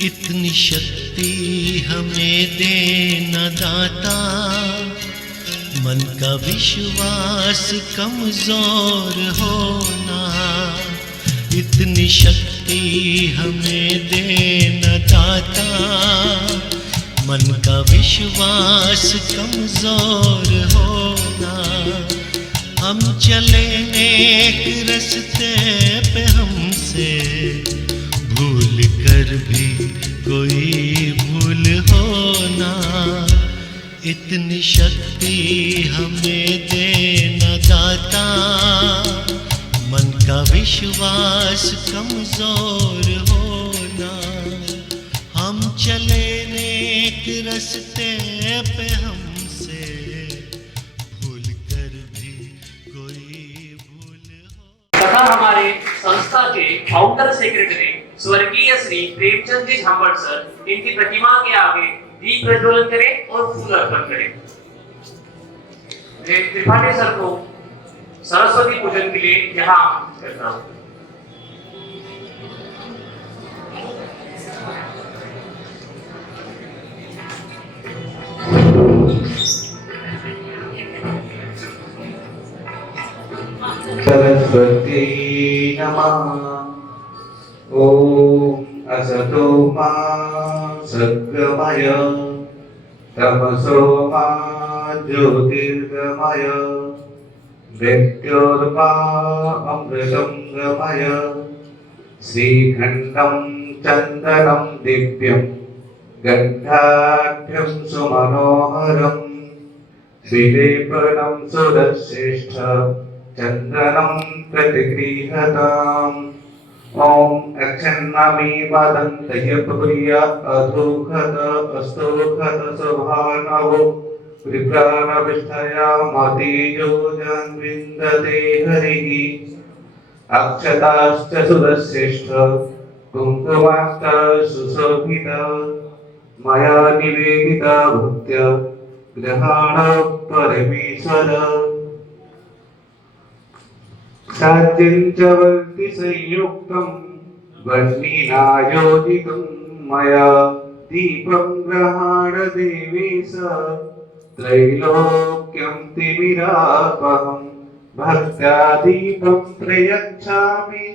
इतनी शक्ति हमें देना दाता, मन का विश्वास कमजोर होना। इतनी शक्ति हमें देना दाता, मन का विश्वास कमजोर होना। हम चले नेक रास्ते पे, हमसे भूल कर भी कोई भूल होना। इतनी शक्ति हमें देना दाता, मन का विश्वास कमजोर होना। हम चले नेक रास्ते पे, हमसे भूल कर भी कोई भूल हो। तथा हमारे संस्था के फाउंडर सेक्रेटरी स्वर्गीय श्री प्रेमचंद जी झांबड़ सर इनकी प्रतिमा के आगे दीप प्रज्वलन करें और फूल अर्पण करें। त्रिपाठी सर को सरस्वती पूजन के लिए यहाँ करना हूँ। सरस्वती नमः। ओम असतो मा सद्गमय, तमसो मा ज्योतिर्गमय, मृत्योर्मा अमृतं गमय। श्रीखण्डं चन्दनं दिव्यं, गन्धाढ्यं सुमनोहरं, विलेपनं सुरश्रेष्ठ, चन्दनं प्रतिगृह्यताम्। ओम अक्षन्नामी वदन्तय प्रिया अधोखत अस्तोखत सभानवो, विप्राणविष्ठया मतिजो जन्विन्दते हरिः। अक्षताश्च सुरश्रेष्ठ, कुङ्कुमाश्च सुशोभिता, मया निवेदिता भक्त्या गृहाण परमेश्वर। साज्यं च वर्ति संयुक्तं, वह्निनायोजितं मया। दीपं गृहाण देवेश, त्रैलोक्यं तिमिरापहं। भक्त्या दीपं प्रयच्छामि,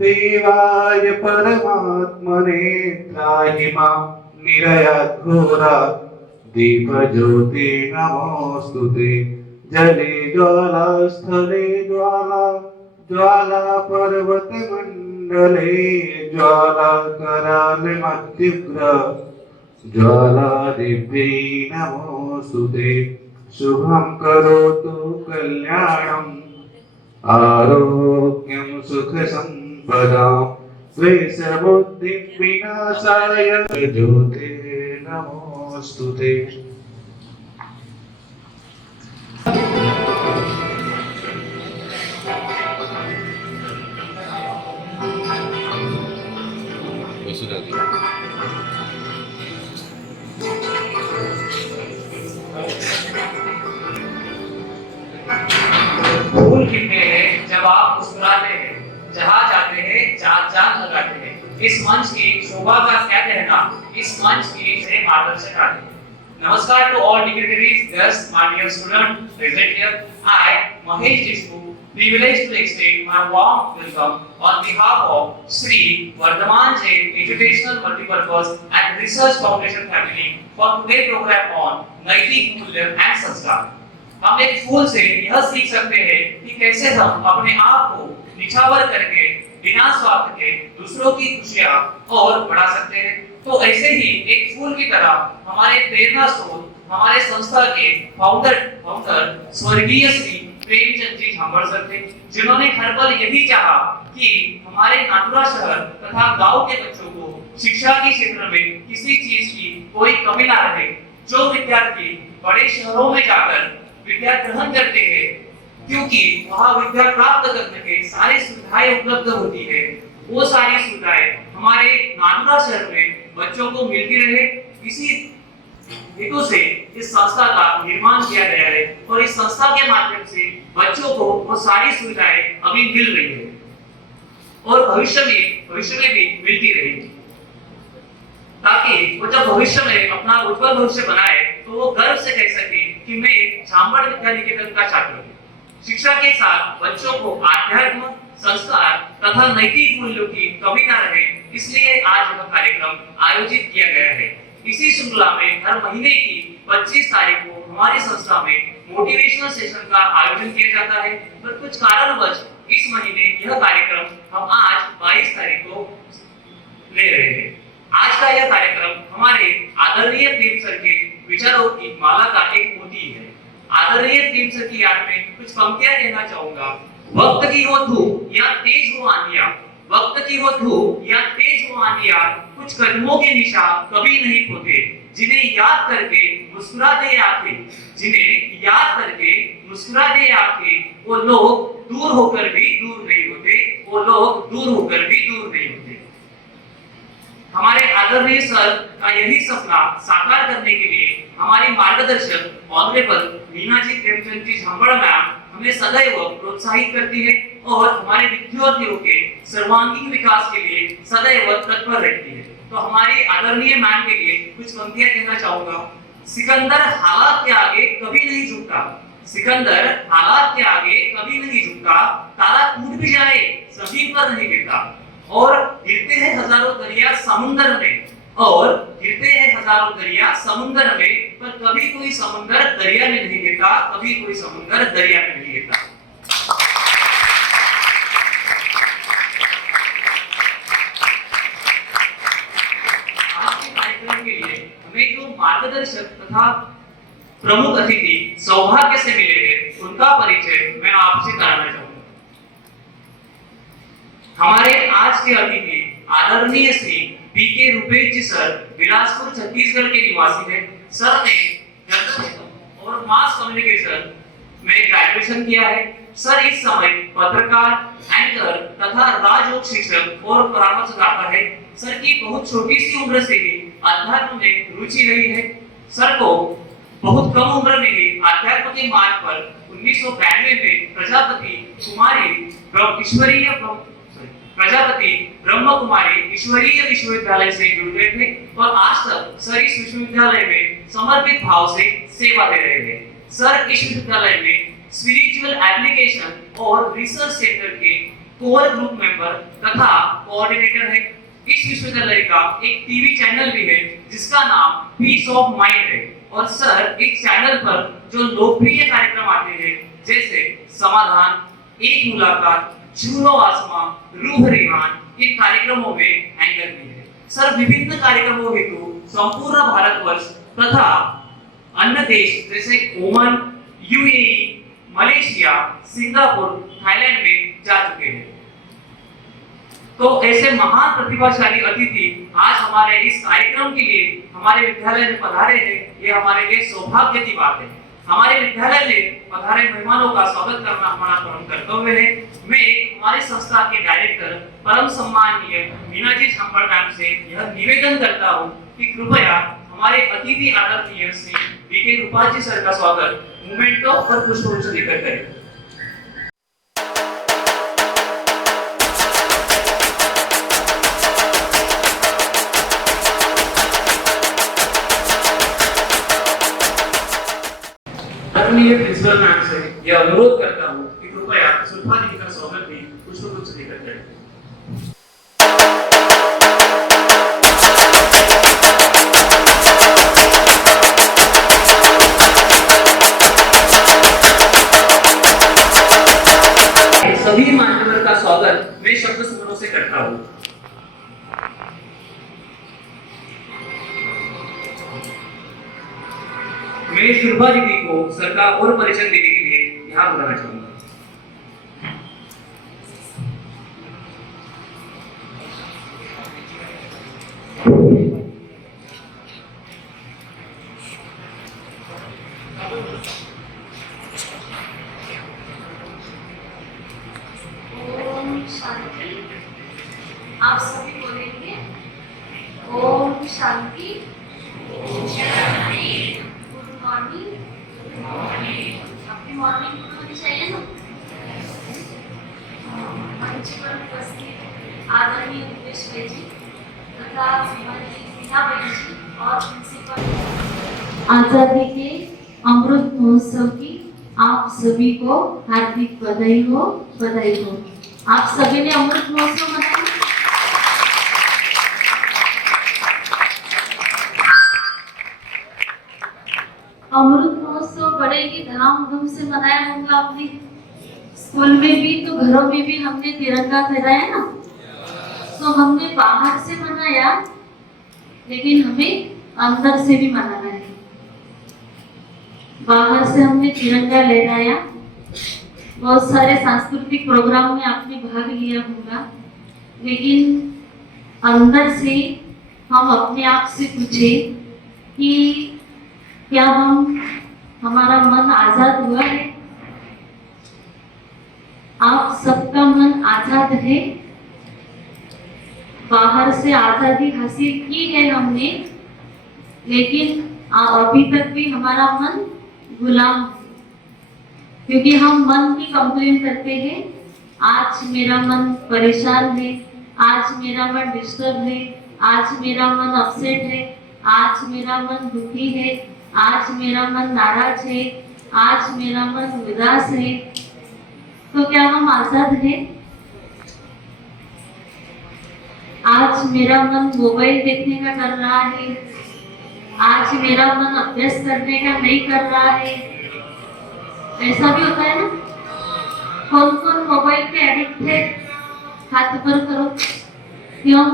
देवाय परमात्मने। त्राहि मां निरयघोरा, दीपज्योते नमोऽस्तुते। जले ज्वाला स्थले ज्वाला, ज्वाला पर्वत मंडले। ज्वाला कराले मत्युग्र, ज्वाला दिव्यै नमोऽस्तुते। शुभं करोतु कल्याणं, आरोग्यं सुख संपदां। द्वेषबुद्धि विनाशाय, ज्योते नमोऽस्तुते। फूल खिलते हैं जब आप मुस्कुराते हैं, जहाँ जाते हैं चार चांद लगाते हैं। इस मंच की शोभा का क्या कहना, इस मंच की से मार्गदर्शक आते हैं। Namaskar to all dignitaries, guests, my dear students present here. I, Mahesh Deshmukh, privileged to extend my warm welcome on behalf of Sri Vardhaman Jain Educational Multipurpose and Research Foundation family for today's program on नैतिक मूल्य and संस्कार। हम एक फूल से यह सीख सकते हैं कि कैसे हम अपने आप को निछावर करके बिना स्वार्थ के दूसरों की खुशियां और बढ़ा सकते हैं। तो ऐसे ही एक फूल की तरह हमारे प्रेरणा स्रोत, हमारे संस्था के फाउंडर स्वर्गीय श्री प्रेमचंद जी झांबड़ सर थे, जिन्होंने हर पल यही चाहा कि हमारे नांदुरा शहर तथा गांव के बच्चों को शिक्षा के क्षेत्र में किसी चीज की कोई कमी ना रहे। जो विद्यार्थी बड़े शहरों में जाकर विद्या ग्रहण करते हैं, क्योंकि वहाँ विद्या प्राप्त करने के सारी सुविधाएं उपलब्ध होती है, वो सारी सुविधाएं हमारे नांदुरा शहर में बच्चों को मिलती रहे, इसी हेतु से इस संस्था का निर्माण किया गया है और इस संस्था के माध्यम से बच्चों को वो सारी सुविधाएं अभी मिल रही है और भविष्य में भी मिलती रहेगी। ताकि वो जब भविष्य में अपना उज्जवल भविष्य बनाए तो वो गर्व से कह सके कि मैं झांबड़ विद्या निकेतन का छात्र हूँ। शिक्षा के साथ बच्चों को अध्यात्म, संस्कार तथा नैतिक मूल्यों की कमी न रहे, इसलिए आज यह कार्यक्रम आयोजित किया गया है। इसी श्रृंखला में हर महीने की 25 तारीख को हमारी संस्था में मोटिवेशनल सेशन का आयोजन किया जाता है, पर कुछ कारणवश इस महीने यह कार्यक्रम हम आज 22 तारीख को ले रहे हैं। आज का यह कार्यक्रम हमारे आदरणीय प्रेम सर के विचारों की माला का एक मोती है। आदरणीय प्रेम सर की याद में कुछ पंक्तियां कहना चाहूंगा। वक्त की हो धूप या तेज हो आंधियां, वक्त की हो धूप या तेज हो आंधियां, कुछ कदमों के निशान कभी नहीं खोते, जिन्हें याद करके मुस्कुरा दे आंखें, जिन्हें याद करके मुस्कुरा दे आंखें, वो लोग दूर होकर भी दूर नहीं होते, वो लोग दूर होकर भी दूर नहीं होते। हमारे आदरणीय सर का यही सपना साकार करने के लिए हमारी मार्गदर्शक ऑनरेबल मीना जी प्रेमचंद जी झांबड़ मैम हमें सदैव प्रोत्साहित करती है और हमारे विद्यार्थियों के सर्वांगीण विकास के लिए सदैव तत्पर रहती है। तो हमारी आदरणीय मैम के लिए कुछ पंक्तियां कहना चाहूंगा। सिकंदर हालात के आगे कभी नहीं झुकता, सिकंदर हालात के आगे कभी नहीं झुकता, तारा टूट भी जाए जमीन पर नहीं गिरता, और गिरते हैं हजारों दरिया समुंदर में, और गिरते हैं हजारों दरिया समुंदर में, पर कभी कोई समुंदर दरिया में नहीं गिरता, कभी कोई समुंदर दरिया में नहीं गिरता। आज के कार्यक्रम के लिए हमें जो मार्गदर्शक तथा प्रमुख अतिथि सौभाग्य से मिले हैं, उनका परिचय मैं आपसे कराना चाहूंगा। हमारे आज के अतिथि आदरणीय श्री बीके रुपेश जी सर बिलासपुर छत्तीसगढ़ के निवासी हैं। सर ने जर्नलिज्म और मास कम्युनिकेशन में ग्रेजुएशन किया है। सर इस समय पत्रकार, एंकर तथा राजयोग शिक्षक और परामर्शदाता है। सर की बहुत छोटी सी उम्र से ही अध्यात्म में रुचि रही है। सर को बहुत कम उम्र में ही अध्यात्म के मार्ग पर 1992 में प्रजापति ब्रह्म कुमारी ईश्वरीय विश्वविद्यालय से जुड़ गए थे और आज तक सर इस विश्वविद्यालय में समर्पित भाव से सेवा दे रहे हैं। सर इस विश्वविद्यालय में स्पिरिचुअल एप्लीकेशन और रिसर्च सेंटर के कोर ग्रुप मेंबर तथा कोऑर्डिनेटर है। इस विश्वविद्यालय का एक टीवी चैनल भी है जिसका नाम पीस ऑफ माइंड है, और सर इस चैनल पर जो लोकप्रिय कार्यक्रम आते हैं जैसे समाधान, एक मुलाकात, छूलो आसमां, रूह रेहान, इन कार्यक्रमों में एंकर भी है। सर विभिन्न कार्यक्रमों हेतु संपूर्ण भारतवर्ष तथा अन्य देश जैसे Oman, UAE, Malaysia, Singapore, Thailand में जा चुके हैं। तो ऐसे महान प्रतिभाशाली अतिथि आज हमारे इस कार्यक्रम के लिए हमारे विद्यालय में पधारे हैं, ये हमारे लिए सौभाग्य की बात है। हमारे विद्यालय में पधारे मेहमानों का स्वागत करना हमारा परम कर्तव्य है। मैं हमारे संस्था के डायरेक्टर परम सम्माननीय मीना जी झांबड़ मैम से यह निवेदन करता हूँ कि कृपया हमारे अतिथि आदरणीय श्री बीके रुपाल जी सर का स्वागत मोमेंटो और पुष्पगुच्छ देकर करें। आदरणीय प्रिंसिपल मैम से यह अनुरोध करता हूँ कि कृपया सुल्फा जी का स्वागत भी पुष्पगुच्छ देकर करें। सभी मान्यवर का स्वागत मैं शब्द सुमनों से करता हूँ। मैं शुभा दीदी को सर का और परिचय देने के लिए यहाँ बुलाना चाहूंगा। ओम शांति। आप सभी बोलेंगे ओम शांति। अपनी मॉर्निंग होनी चाहिए ना। मंच पर उपस्थित आदरणीय रुपेश जी तथा हमारी गीता बहन जी और प्रिंसिपल। आजादी के अमृत महोत्सव की आप सभी को हार्दिक बधाई हो, बधाई हो। आप सभी ने अमृत महोत्सव मनाया। अमृत महोत्सव बड़े ही धूमधाम से मनाया होगा आपने। स्कूल में भी तो घरों में भी हमने तिरंगा फहराया ना। तो हमने बाहर से मनाया, लेकिन हमें अंदर से भी मनाना है। बाहर से हमने तिरंगा लहराया, बहुत सारे सांस्कृतिक प्रोग्राम में आपने भाग लिया होगा, लेकिन अंदर से हम अपने आप से पूछे कि क्या हमारा मन आजाद हुआ है? आप सबका मन आजाद है? बाहर से आजादी हासिल की है हमने, लेकिन अभी तक भी हमारा मन गुलाम है, क्योंकि हम मन की कंप्लेन करते हैं। आज मेरा मन परेशान है, आज मेरा मन डिस्टर्ब है, आज मेरा मन अपसेट है, आज मेरा मन दुखी है, आज मेरा मन नाराज है, आज मेरा मन उदास है। तो क्या हम आजाद हैं? आज मेरा मन मोबाइल देखने का कर रहा है, आज मेरा मन अभ्यास करने का नहीं कर रहा है। ऐसा भी होता है ना। कौन कौन मोबाइल पे एडिक्ट है? हाथ ऊपर करो। क्यों?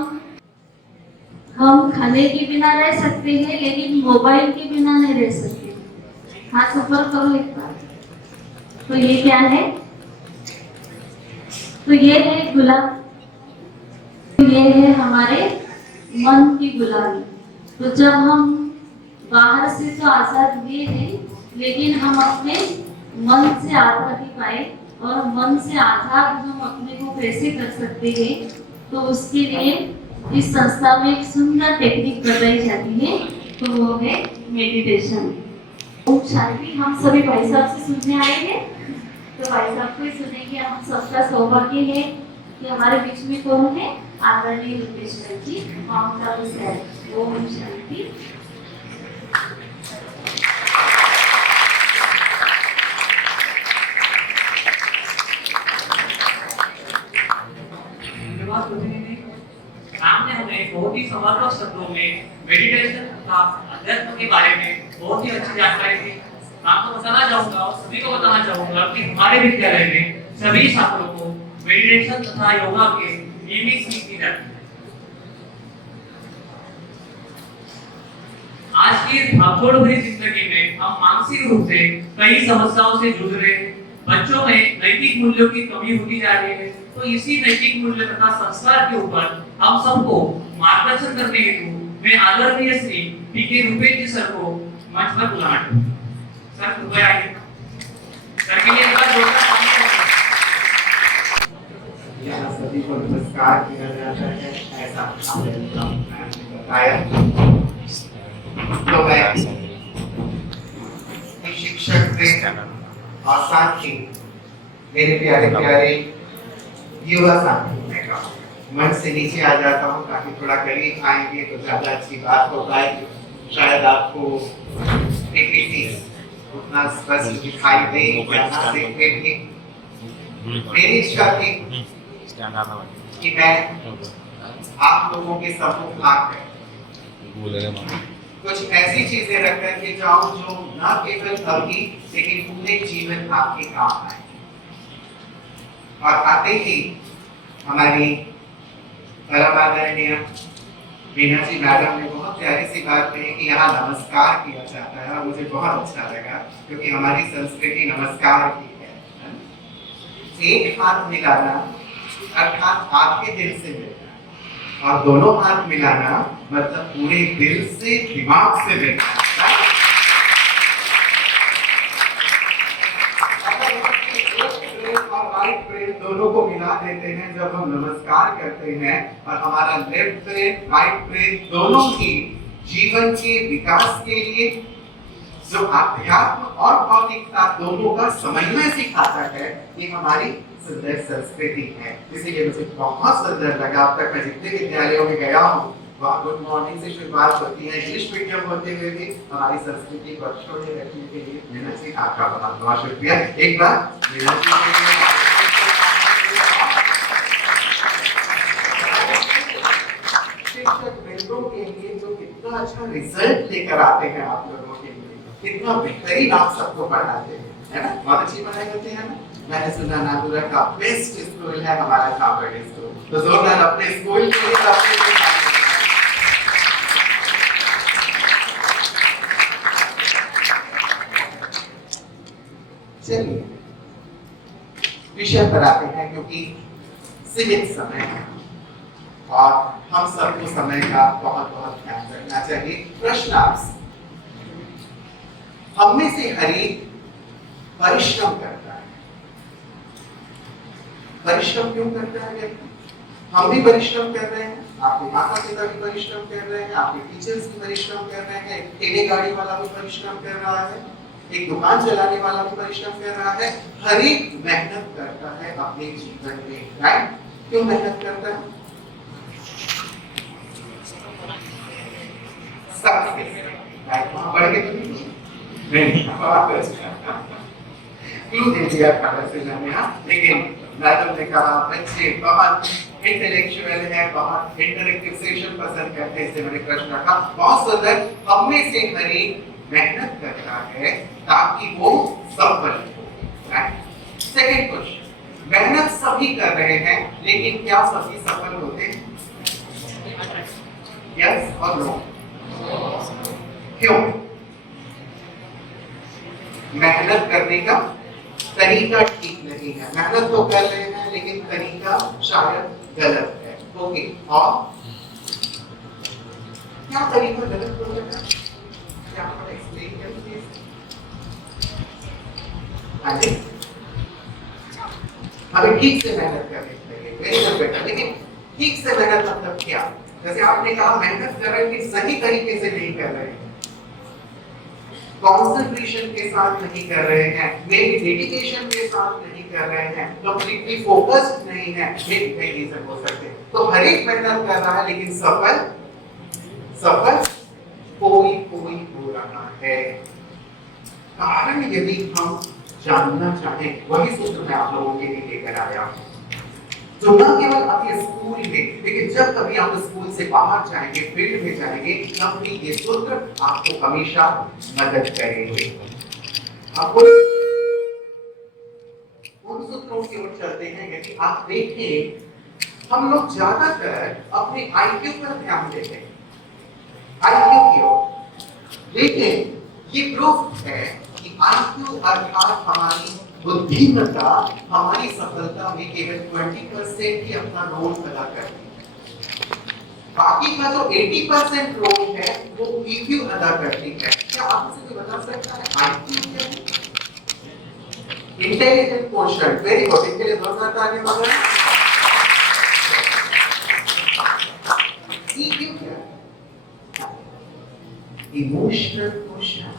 हम खाने के बिना रह सकते हैं, लेकिन मोबाइल के बिना नहीं रह सकते। हाथ ऊपर करो एक बार। तो ये क्या है? तो ये है गुलाम। ये है हमारे मन की गुलामी। तो जब हम बाहर से तो आजाद हुए हैं, लेकिन हम अपने मन से आजादी पाए, और मन से आजाद हम अपने को कैसे कर सकते हैं, तो उसके लिए इस संस्था में एक सुंदर टेक्निक बताई जाती है, तो वो है मेडिटेशन। ओम शांति। हम सभी भाई साहब से सुनने आए हैं, तो भाई साहब को ही सुनेंगे। हम सबका सौभाग्य है कि हमारे बीच में कौन है? आदरणीय योगेश्वर जी, ममता सर। ओम शांति। मैम ने हमें बहुत ही समर्पक शब्दों में मेडिटेशन तथा अध्यात्म के बारे में बहुत ही अच्छी जानकारी दी। मैं तो बताना चाहूंगा और सभी को बताना चाहूंगा कि हमारे विद्यालय में सभी छात्रों को मेडिटेशन तथा योगा के नियमित सीख दी जाती है। आज की भागदौड़ भरी जिंदगी में हम मानसिक रूप से कई समस्याओं से जूझ रहे हैं। बच्चों में नैतिक मूल्यों की कमी होती जा रही है। तो इसी नैतिक मूल्य तथा संस्कार के ऊपर हम सबको मार्गदर्शन करने हेतु मैं आदरणीय श्री पीके रूपेश जी सर को मंच पर बुलाना चाहूंगा। सर कृपया आइए। सर के लिए एक बार जोरदार तालियां हो। यहाँ सभी को नमस्कार किया जाता है, ऐसा आपने बताया। तो मैं एक शिक्षक थे और साथ ही मेरे प्यारे प्यारे युवा साथी का मन से नीचे आ जाता हूँ, ताकि थोड़ा करीब आएंगे तो ज्यादा अच्छी बात हो पाएगी। शायद आपको पीपीटी उतना स्पष्ट दिखाई दे या ना दिखे भी। मेरी इच्छा थी कि मैं आप लोगों के सम्मुख आकर कुछ ऐसी चीजें रख कर के जाऊं जो न केवल अभी लेकिन पूरे जीवन आपके काम आए। और आते ही हमारी परम आदरणीय मीना जी मैडम ने बहुत प्यारी सी बात कही कि यहाँ नमस्कार किया जाता है, और मुझे बहुत अच्छा लगा क्योंकि हमारी संस्कृति नमस्कार की है। एक हाथ मिलाना अर्थात आपके दिल से मिलना, और दोनों हाथ मिलाना मतलब पूरे दिल से दिमाग से मिलना। दोनों को मिला देते हैं जब हम नमस्कार करते हैं, और हमारा लेफ्ट ब्रेन राइट ब्रेन दोनों ही जीवन के विकास के लिए जो अध्यात्म और भौतिकता दोनों का समन्वय सिखाता है, ये हमारी सुंदर संस्कृति है। इसीलिए मुझे बहुत सुंदर लगा। अब तक मैं जितने विद्यालयों में गया हूँ गुड मॉर्निंग से शुरुआत होती है। इंग्लिश मीडियम होते हुए भी हमारी संस्कृति को अक्षुण्ण रखने के लिए मीना जी आपका बहुत बहुत शुक्रिया। एक बार मीना जी के लिए शिक्षक वृंदों के लिए जो कितना अच्छा रिजल्ट लेकर आते हैं आप लोगों के लिए, कितना बेहतरीन आप सबको पढ़ाते हैं, है ना? बहुत अच्छी पढ़ाई होती है ना? मैंने सुना नागुरा का बेस्ट स्कूल है हमारा कांवड़ स्कूल, तो जोरदार अपने स्कूल के लिए अपने चलिए विषय पर आते हैं, क्योंकि सीमित समय है और हम सबको समय का बहुत बहुत ध्यान रखना चाहिए। प्रश्न आपसे, हम में से हर एक परिश्रम करता है। परिश्रम क्यों करता है व्यक्ति? हम भी परिश्रम कर रहे हैं, आपके माता पिता भी परिश्रम कर रहे हैं, आपके टीचर्स भी परिश्रम कर रहे हैं, ठेले गाड़ी वाला भी परिश्रम कर रहा है, एक दुकान चलाने वाला भी परिश्रम कर रहा है। हर एक मेहनत करता है अपने जीवन में, राइट? क्यों मेहनत करता है? सबसे राइट, वहां बढ़ के नहीं क्यों दे दिया खाना से जाने, लेकिन मैडम ने कहा बच्चे बहुत इंटेलेक्चुअल है, बहुत इंटरेक्टिव सेशन पसंद करते हैं, इससे मैंने प्रश्न रखा। बहुत सुंदर। हम में से हर एक मेहनत करता है ताकि वो सफल हो। सेकंड क्वेश्चन, मेहनत सभी कर रहे हैं, लेकिन क्या सभी सफल होते हैं? यस और नो? क्यों? मेहनत करने का तरीका ठीक नहीं है। मेहनत तो कर रहे हैं, लेकिन तरीका शायद गलत है। ओके, और क्या तरीका गलत हो रहा है? क्या आप एक्सप्लेन कर दीजिए। हमें ठीक से मेहनत करनी चाहिए, वेरी गुड, लेकिन ठीक से मेहनत मतलब क्या? जैसे आपने कहा मेहनत कर रहे हैं, सही तरीके से नहीं कर रहे हैं, कंसंट्रेशन के साथ नहीं कर रहे हैं, मेरी डेडिकेशन के साथ नहीं कर रहे हैं, कंप्लीटली फोकस्ड नहीं है, ये कई रीजन हो सकते हैं। तो हर एक मेहनत कर रहा है, लेकिन सफल कोई हो रहा है। कारण यदि हम जानना चाहें, वही सूत्र मैं आप लोगों के लिए लेकर आया हूं, जो न केवल आपके स्कूल में, लेकिन जब कभी आप स्कूल से बाहर जाएंगे, फील्ड में जाएंगे, तब भी ये सूत्र आपको हमेशा मदद करेंगे। आपको उन सूत्रों की ओर चलते हैं। यदि आप देखें, हम लोग ज्यादातर अपने आईक्यू पर ध्यान देते हैं, आईक्यू की ओर, लेकिन ये प्रूफ है कि आईक्यू अर्थात हमारी बुद्धिमत्ता हमारी सफलता में केवल 20% ही अपना रोल अदा करती है। बाकी का जो 80% रोल है वो EQ अदा करती है। क्या आप मुझे कोई बता सकता है IQ क्या है? इंटेलिजेंट क्वोशिएंट, वेरी गुड, इनके लिए जोरदार तालियां बजाएं। EQ क्या है? इमोशनल क्वोशिएंट,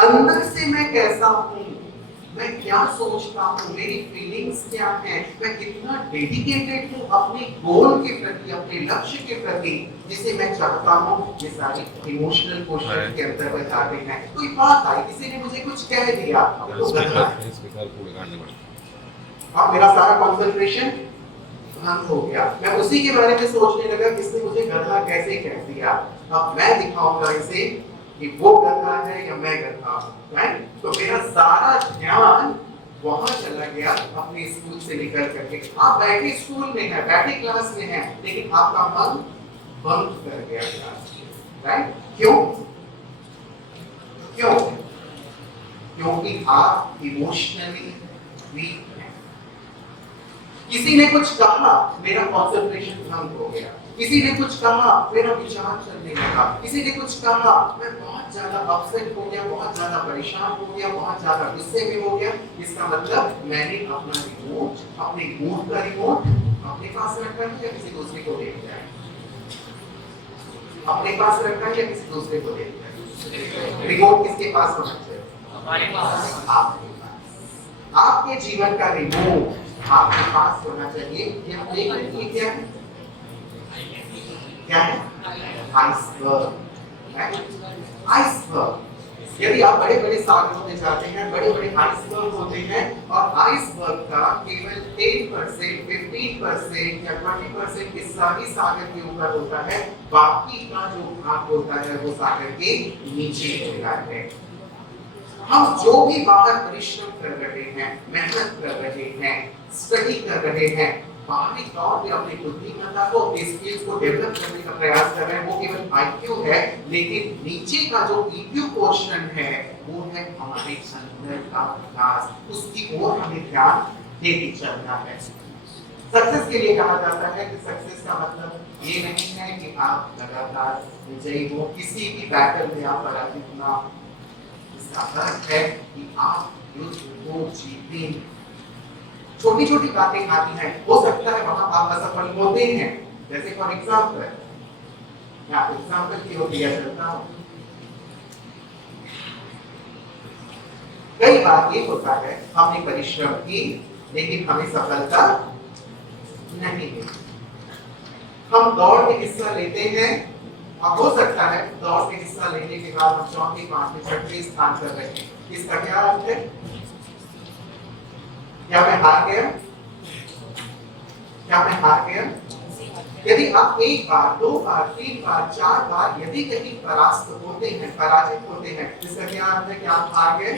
अंदर से मैं कैसा हूं, मैं क्या सोचता हूँ, मेरी फीलिंग्स क्या हैं, मैं कितना डेडिकेटेड हूँ अपने गोल के प्रति, अपने लक्ष्य के प्रति, जिसे मैं चाहता हूँ, ये सारी इमोशनल क्वोशिएंट के अंतर्गत आते हैं। कोई बात आई, किसी ने मुझे कुछ कह दिया, तो अब मेरा सारा कंसंट्रेशन भंग हो गया, मैं उसी के बारे में सोचने लगा, किसने मुझे गधा कैसे कह दिया, अब मैं दिखाऊंगा इसे कि वो गधा है या मैं गधा हूं, राइट? तो मेरा सारा ध्यान वहां चला गया अपने स्कूल से निकल करके। आप बैठे स्कूल में हैं, बैठे क्लास में हैं, लेकिन आपका मन बंद कर गया क्लास, राइट? क्यों? क्योंकि आप इमोशनली वीक हैं। किसी ने कुछ कहा, मेरा कंसंट्रेशन भंग हो गया, किसी ने कुछ कहा, मेरा विचार चलने लगा, किसी ने कुछ कहा, मैं बहुत ज्यादा अपसेट हो गया, बहुत ज्यादा परेशान हो गया, बहुत ज्यादा गुस्से में हो गया। इसका मतलब मैंने अपना रिमोट, अपने मूड का रिमोट अपने पास रखा है या किसी दूसरे को दे दिया है? अपने पास रखा है या किसी दूसरे को दे दिया है? रिमोट किसके पास होना चाहिए? हमारे पास, आपके पास। आपके जीवन का रिमोट आपके पास होना चाहिए। ये क्या है? क्या है? आइसबर्ग। आइसबर्ग। यदि आप बड़े बड़े सागरों में जाते हैं, बड़े बड़े आइसबर्ग होते हैं, और आइसबर्ग का केवल 10%, 15% या 20% हिस्सा ही सागर के ऊपर होता है, बाकी का जो भाग होता है वो सागर के नीचे होता है। हम जो भी बाहर परिश्रम कर रहे हैं, मेहनत कर रहे हैं, स्टडी कर रहे हैं, बाहरी तौर पे अपनी बुद्धिमत्ता को, स्किल्स को डेवलप करने का प्रयास कर रहे हैं, वो केवल आईक्यू है, लेकिन नीचे का जो ईक्यू पोर्शन है वो है हमारे अंदर का विकास। उसकी ओर हमें ध्यान देके चलना है। सक्सेस के लिए कहा जाता है कि सक्सेस का मतलब ये नहीं है कि आप लगातार विजयी हो, किसी भी बैटल में आप पराजित ना हो। इसका अर्थ है कि आप युद्ध को जीतें। छोटी छोटी बातें आती हैं, हो सकता है वहां आप असफल होते हैं, जैसे फॉर एग्जाम्पल मैं एग्जाम्पल की ओर दिया चलता हूं। कई बार ये होता है हमने परिश्रम की लेकिन हमें सफलता नहीं मिली। हम दौड़ में हिस्सा लेते हैं और हो सकता है दौड़ में हिस्सा लेने के बाद हम चौथे, पांचवें, छठवें स्थान पर रहे। इसका क्या अर्थ है? क्या मैं हार गया? क्या मैं हार गया? यदि आप एक बार, दो बार, तीन बार, चार बार यदि कहीं परास्त होते हैं, पराजित होते हैं, इसका क्या अर्थ है कि आप हार गए?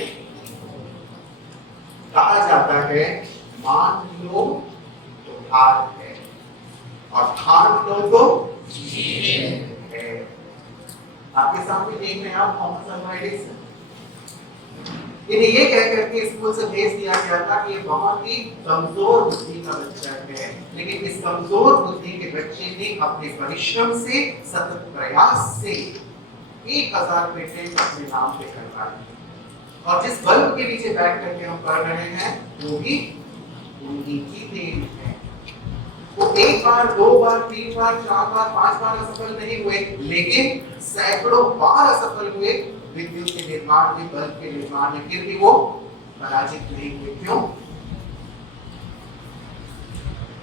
कहा जाता है मान लो तो हार है और ठान लो तो जीत है। आपके सामने देख रहे हैं आप थॉमस अल्वा एडिसन। इन्हें ये कहकर के स्कूल से भेज दिया गया था कि ये बहुत ही कमजोर बुद्धि का बच्चा है, लेकिन इस कमजोर बुद्धि के बच्चे ने अपने परिश्रम से, सतत प्रयास से 1000 पेटेंट अपने नाम पे करवा लिए। और जिस बल्ब के नीचे बैठ करके हम पढ़ रहे हैं वो भी उन्हीं की देन है। वो एक बार, दो बार, तीन बार, चार बार, 5 बार असफल नहीं हुए, लेकिन सैकड़ों बार असफल हुए विद्युत के निर्माण में, बल्ब के निर्माण में, फिर भी वो पराजित नहीं हुए। क्यों?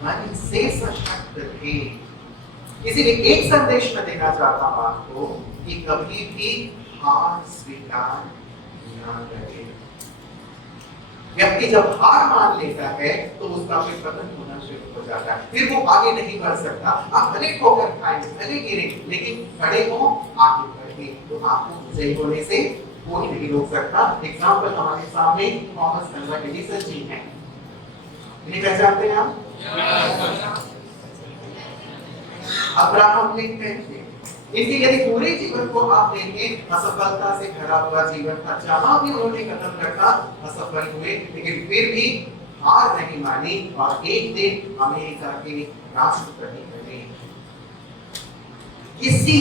मन से सशक्त थे। इसीलिए एक संदेश मैं देना चाहता हूं आपको कि कभी भी हार स्वीकार न करें। व्यक्ति जब हार मान लेता है तो उसका फिर पतन होना शुरू हो जाता है, फिर वो आगे नहीं बढ़ सकता। आप भले ठोकर खाएं, भले गिरे, लेकिन खड़े हो, आगे बढ़े, तो आपको विजयी होने से कोई नहीं रोक सकता। एग्जाम्पल हमारे सामने थॉमस अल्वा एडिसन जी हैं। इन्हें पहचानते हैं आप? अब्राहम लिंकन थे। इनके यदि पूरे जीवन को आप देखें, असफलता से भरा हुआ जीवन था। जहां भी उन्होंने कदम रखा असफल हुए, लेकिन फिर भी हार नहीं मानी और एक दिन अमेरिका के राष्ट्रपति बने। किसी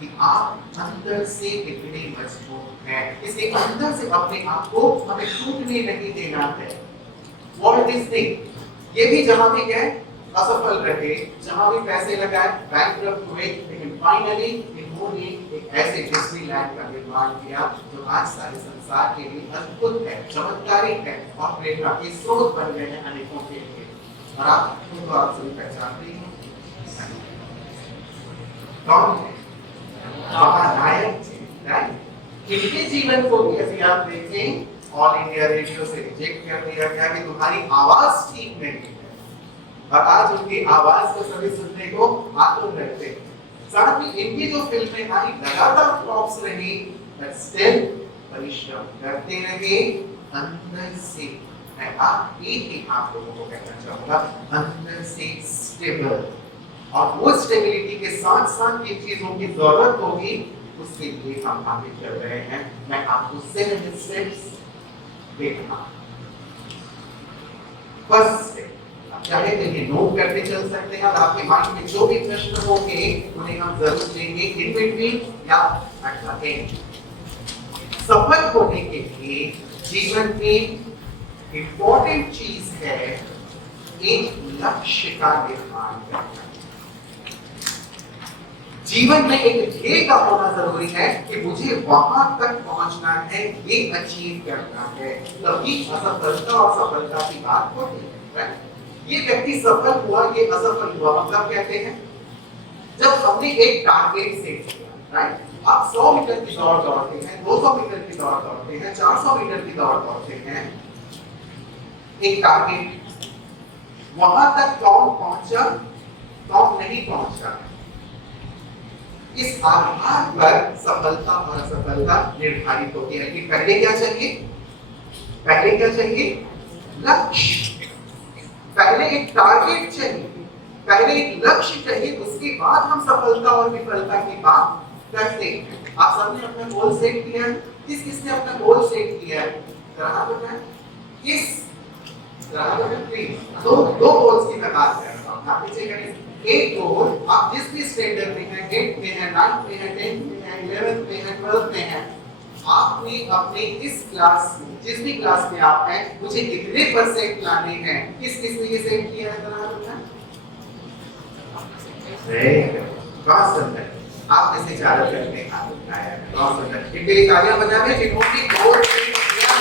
कि आप अंदर से कितने मजबूत हैं, इसके अंदर से अपने आप को हमें टूटने नहीं देना है। वॉल्ट डिज्नी ये भी जहां भी गए असफल रहे, जहां भी पैसे लगाए बैंकरप्ट हुए, लेकिन फाइनली इन्होंने एक ऐसे डिज्नीलैंड का निर्माण किया जो आज सारे संसार के लिए अद्भुत है, चमत्कारिक है और प्रेरणा के स्रोत बन गए हैं अनेकों के लिए। और आप सभी पहचानते हैं कौन है? महानायक थे, राइट? इनके जीवन को भी यदि आप देखें, ऑल इंडिया रेडियो से रिजेक्ट कर दिया गया कि तुम्हारी आवाज ठीक नहीं है, और आज उनकी आवाज को सभी सुनने को आतुर रहते हैं। साथ ही इनकी जो फिल्में आई लगातार फ्लॉप्स रही, बट स्टिल परिश्रम करते रहे अंदर से। मैं आप एक ही आप लोगों को कहना चाहूंगा, अंदर से स्टेबल। और वो स्टेबिलिटी के साथ साथ किन चीजों की जरूरत होगी उसके लिए हम आगे चल रहे हैं। मैं आपको 7 स्टेप्स देता हूं। फर्स्ट स्टेप, चाहे तो ये नोट करके चल सकते हैं और आपके माइंड में जो भी प्रश्न होंगे उन्हें हम जरूर लेंगे इन बिटवीन या एट द एंड। सफल होने के लिए जीवन में इंपॉर्टेंट चीज है एक लक्ष्य का निर्माण करना। जीवन में एक ध्येय का होना जरूरी है कि मुझे वहां तक पहुंचना है, ये अचीव करना है, तभी असफलता और सफलता की बात होती है। ये व्यक्ति सफल हुआ, ये असफल हुआ, मतलब कहते हैं जब हमने एक टारगेट सेट किया, राइट? आप 100 मीटर की दौड़ दौड़ते हैं, 200 मीटर की दौड़ दौड़ते हैं, 400 मीटर की दौड़ दौड़ते हैं, एक टारगेट, वहां तक कौन पहुंचा, कौन नहीं पहुंचा, इस आधार पर सफलता और असफलता निर्धारित होती है कि पहले क्या चाहिए, पहले क्या चाहिए, लक्ष्य, पहले एक टारगेट चाहिए, पहले एक लक्ष्य चाहिए, उसके बाद हम सफलता और विफलता की बात करते हैं। आप सबने अपना गोल सेट किया है? किस किसने अपना गोल सेट किया है? जरा बताएं, किस, जरा बताएं प्लीज। दो गोल्स की मैं बात कर रहा हूं, आप पीछे करें। एक गोल आप जिस भी स्टैंडर्ड में हैं, 8th में है, 9th में है, 10th में है, 11th में है, 12th में है, आपने अपने इस क्लास में, जिस भी क्लास में आप हैं, मुझे कितने परसेंट लाने हैं, किस किसने ये सेट किया है? जरा बताएं। बहुत सुंदर, आप जैसे चालक करने हाथ उठाया है, बहुत सुंदर। इनके लिए तालियां बजाएं जिन्होंने गोल सेट किया।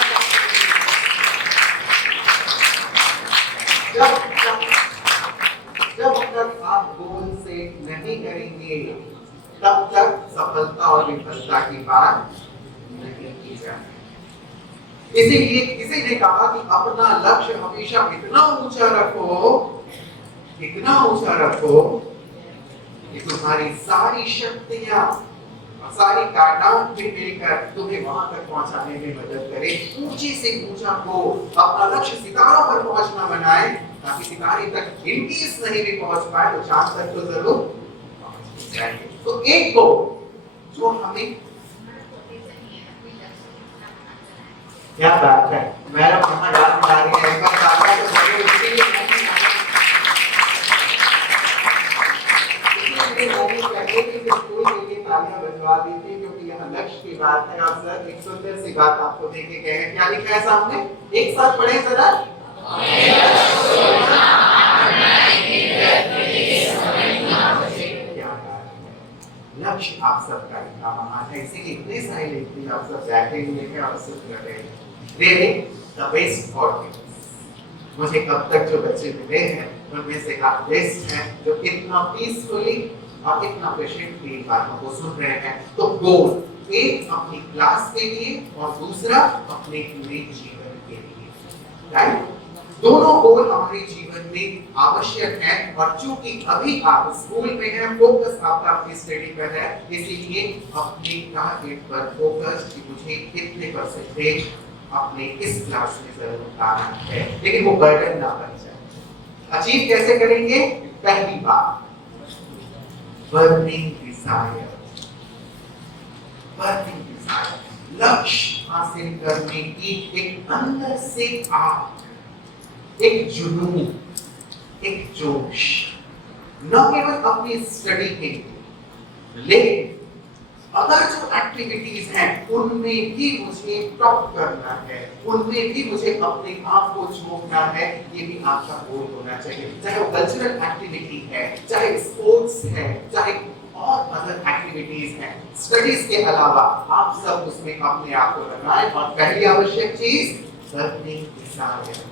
जब तक आप गोल सेट नहीं करेंगे, तब तक सफलता और विफलता की बात नहीं की जाएगी। इसीलिए किसी ने कहा कि अपना लक्ष्य हमेशा इतना ऊंचा रखो, इतना ऊंचा रखो कि तुम्हारी सारी शक्तियां और सारी ताकत भी मिलकर तुम्हें वहां तक पहुंचाने में मदद करे। ऊंचे से ऊंचा को अपना लक्ष्य सितारों पर पहुंचना बनाए, ताकि सितारे तक इनकेस नहीं भी पहुंच पाए तो चांद तक तो जरूर पहुंच जाएंगे। तो एक को जो हमें, क्या बात है, मैडम यहाँ याद दिला रही है, एक बार तालियां तो बड़ी उसके लिए नहीं स्कूल के लिए तालियां बजवा दीजिए, क्योंकि यहाँ लक्ष्य की बात है। और सर एक सुंदर सी बात आपको देके गए हैं, क्या लिखा है सामने, एक साथ पढ़े जरा। लक्ष्य आप सबका इतना महान है, इसीलिए इतने सारे लेखनी आप सब बैठे हुए हैं और सुन रहे हैं। Really the best for you। मुझे अब तक जो बच्चे मिले हैं उनमें से आप बेस्ट हैं, जो इतना पीसफुली और इतना पेशेंटली बातों को सुन रहे हैं। तो गोल एक अपनी क्लास के लिए और दूसरा अपने पूरे जीवन के लिए, राइट? दोनों गोल हमारे जीवन में आवश्यक है। और चूंकि अभी आप स्कूल में हैं, फोकस आपका अपनी स्टडी पर है, इसीलिए अपने टारगेट पर फोकस कि मुझे कितने परसेंटेज अपने इस क्लास में जरूर लाना है, लेकिन वो बर्डन ना बन जाए। अचीव कैसे करेंगे? पहली बात, बर्निंग डिजायर, बर्निंग डिजायर, लक्ष्य हासिल करने की एक अंदर से आग, एक जुनून, एक जोश, न केवल अपनी स्टडी के लिए, लेकिन अदर जो एक्टिविटीज हैं उनमें भी मुझे टॉप करना है, उनमें भी मुझे अपने आप को झोंकना है। ये भी आपका गोल होना चाहिए, चाहे वो कल्चरल एक्टिविटी है, चाहे स्पोर्ट्स है, चाहे और अदर एक्टिविटीज हैं, स्टडीज के अलावा आप सब उसमें अपने आप को लगाएं। और पहली आवश्यक चीज, बर्निंग डिजायर,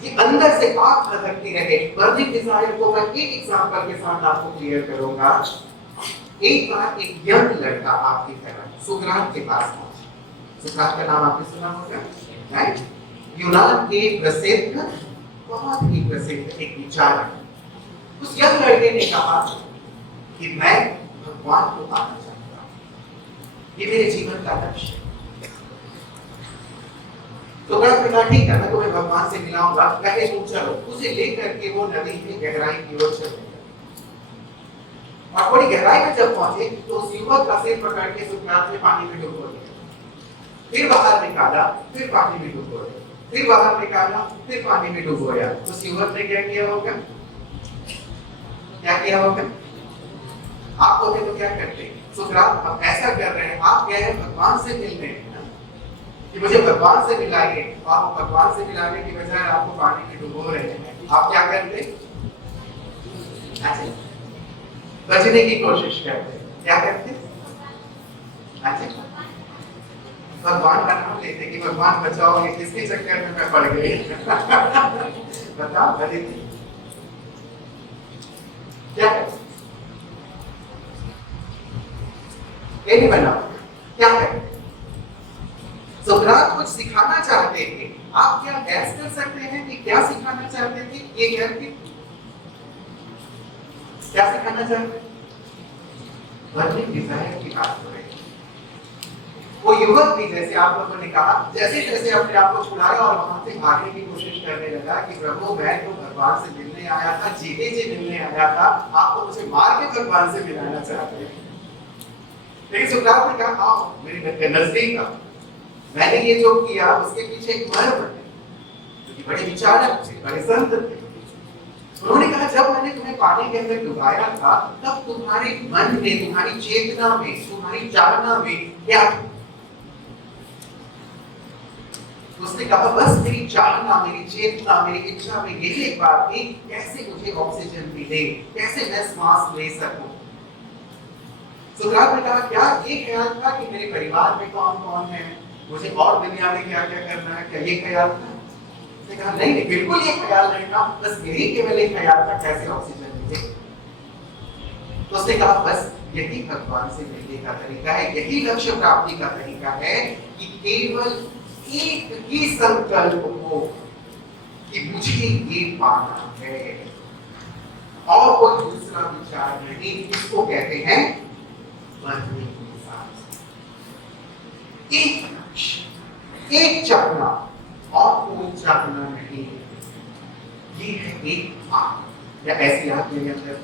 कि अंदर से आग धधकती रहे। बर्निंग डिजायर को मैं एक एग्जांपल के साथ आपको क्लियर करूंगा। एक बार एक यंग लड़का आपकी तरह सुकरात के पास पहुंचा। सुकरात का नाम आपने सुना होगा, राइट? यूनान के प्रसिद्ध, बहुत ही प्रसिद्ध एक विचारक। उस यंग लड़के ने कहा कि मैं भगवान को पाना चाहता हूं, ये मेरे जीवन का लक्ष्य है। तो कहा ठीक है, मैं तुम्हें भगवान से मिलाऊंगा, पहले तुम चलो। उसे लेकर के वो नदी की गहराई की ओर चले और थोड़ी गहराई में जब पहुंचे तो उस युवक का सिर पकड़ के सुकरात ने पानी में डुबो दिया, फिर बाहर निकाला, फिर पानी में डुबोया, फिर बाहर निकाला, फिर पानी में डुबोया। उस युवक ने क्या किया होगा? क्या किया होगा? आप होते तो क्या करते? सुकरात अब ऐसा कर रहे हैं, आप गए हैं भगवान से मिलने कि मुझे भगवान से मिलाइए, और वो भगवान से मिलाने की बजाय आपको पानी में डुबो रहे हैं। आप क्या करते? अच्छा, बचने की कोशिश करते। क्या करते? अच्छा, भगवान का नाम लेते कि भगवान बचाओ, ये किसके चक्कर में मैं पड़ गई? बताओ, क्या करते? ये नहीं बनना, क्या करें? सुकरात कुछ सिखाना चाहते थे। आप क्या गैस कर सकते हैं कि क्या सिखाना चाहते थे? ये करके क्या सिखाना चाहते थे? बर्निंग डिजायर की बात हो रही है। वो युवक भी, जैसे आप लोगों ने कहा, जैसे जैसे अपने आप को छुड़ाया और वहां से भागने की कोशिश करने लगा कि प्रभु मैं तो भगवान से मिलने आया था, जीते जी मिलने आया था, आप तो मुझे मार के भगवान से मिलाना चाहते हैं। लेकिन सुकरात ने कहा हाँ, मेरे नजदीक था, मैंने ये जो किया उसके पीछे एक मर्म है, क्योंकि बड़े विचारक थे, बड़े संत थे। उन्होंने कहा जब मैंने तुम्हें पानी के अंदर डुबाया था तब तुम्हारे मन में, तुम्हारी चेतना में, तुम्हारी चालना में क्या था? उसने कहा बस मेरी चालना, मेरी चेतना, मेरी इच्छा में यही एक बात थी, कैसे मुझे ऑक्सीजन मिले, कैसे मैं सांस ले सकूं। सुकरात ने कहा क्या ये ख्याल था कि मेरे परिवार में कौन कौन है, मुझे और दुनिया में क्या क्या करना है, क्या ये ख्याल था? उसने कहा नहीं नहीं, बिल्कुल ये ख्याल नहीं था, बस यही केवल एक ख्याल था कैसे ऑक्सीजन मिले। तो उसने कहा बस यही भगवान से मिलने का तरीका है, यही लक्ष्य प्राप्ति का तरीका है कि केवल एक ही संकल्प हो कि मुझे ये पाना है और कोई दूसरा विचार नहीं। इसको कहते हैं बर्निंग डिजायर। एक लक्ष्य, एक चाहना और कोई चाहना नहीं। ये है एक आग, या ऐसी आग मेरे अंदर।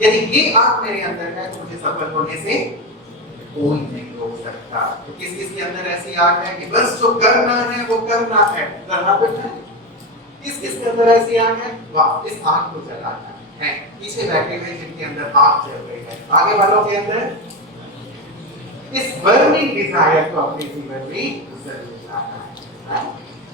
यदि ये आग मेरे अंदर है तो मुझे सफल होने से कोई नहीं रोक सकता। तो किस किस के अंदर ऐसी आग है कि बस जो करना है वो करना है, करना तो है। किस किस के अंदर ऐसी आग है? वाह, इस आग को जलाना है। पीछे बैठे हुए जिनके अंदर आग जल रही है, आगे वालों के अंदर इस बर्निंग डिजायर को अपने जीवन में जरूर लाना है।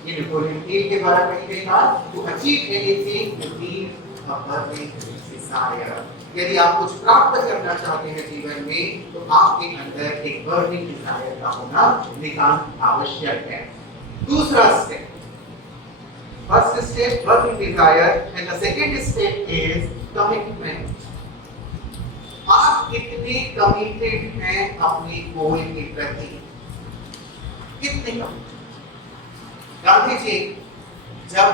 ये नेपोलियन हिल के द्वारा कही गई बात, to achieve anything you need a burning desire। यदि आप कुछ प्राप्त करना चाहते हैं जीवन में तो आपके अंदर एक बर्निंग डिजायर का होना नितांत आवश्यक है। दूसरा step, first step burning desire and the second step is commitment. आप कितने कमिटेड हैं अपने गोल के प्रति? कितने कमिटेड? गांधी जी जब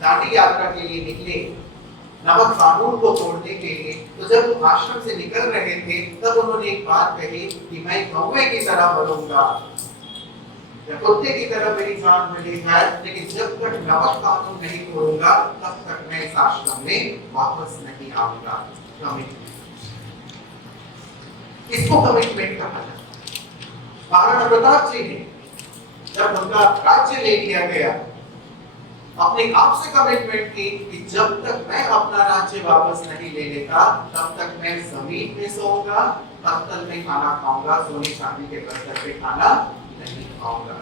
दांडी यात्रा के लिए निकले नमक कानून को तोड़ने के लिए, तो जब वो आश्रम से निकल रहे थे तब उन्होंने एक बात कही कि मैं कौवे की तरह मरूंगा या कुत्ते की तरह मेरी जान मिली है, लेकिन जब तक नमक कानून नहीं तोड़ूंगा तब तक मैं इस आश्रम में वापस नहीं आऊंगा। कमिटमेंट, इसको कमिटमेंट कहा जाता है। महाराणा प्रताप जी ने जब उनका राज्य ले लिया गया, अपने आप से कमिटमेंट की कि जब तक मैं अपना राज्य वापस नहीं ले लेता तब तक मैं जमीन में सोऊंगा, पत्तल में खाना खाऊंगा, सोने चांदी के बर्तन पे खाना नहीं खाऊंगा।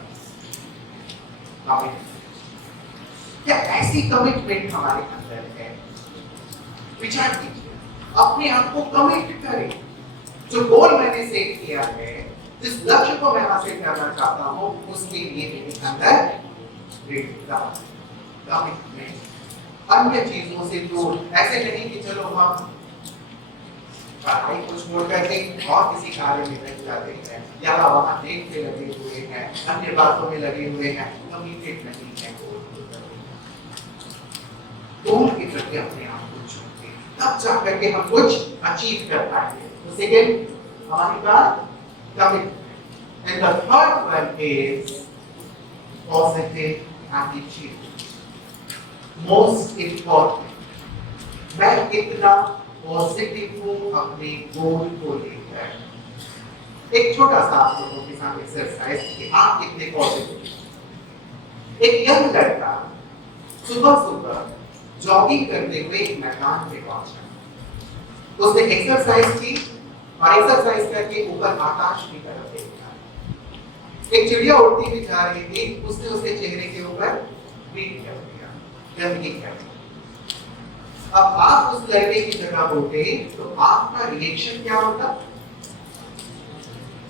क्या ऐसी कमिटमेंट हमारे अंदर है? विचार कीजिए, अपने आप को कमिट करें। जो गोल मैंने सेट किया है, जिस लक्ष्य को मैं हासिल करना चाहता हूं, उसके लिए मेरे अंदर दृढ़ता, कमिटमेंट। अन्य चीजों से दूर, ऐसे नहीं कि चलो हम पढ़ाई को छोड़ करके और किसी कार्य में लग जाते हैं, यहाँ वहाँ देखते लगे हुए हैं, अन्य बातों में लगे हुए हैं, कमिटेड नहीं है गोल के प्रति अपने आप को चुनते हैं, तब जाकर के हम कुछ अचीव कर पाएंगे। तो सेकेंड हमारी बात commitment, and the third one is positive attitude. Most important, मैं कितना पॉजिटिव हूं अपने गोल को लेकर। एक छोटा सा आप लोगों के साथ एक्सरसाइज कि आप कितने पॉजिटिव। एक यंग लड़का सुबह सुबह जॉगिंग करते हुए एक मैदान पे पहुंचा। उसने एक्सरसाइज की और एक्सरसाइज करके ऊपर आकाश की तरफ देखा। एक चिड़िया उड़ती हुई जा रही थी, उसने उसके चेहरे के ऊपर ब्रीथ कर दिया, गंदगी कर दी। अब आप उस लड़के की जगह होते तो आपका रिएक्शन क्या होता?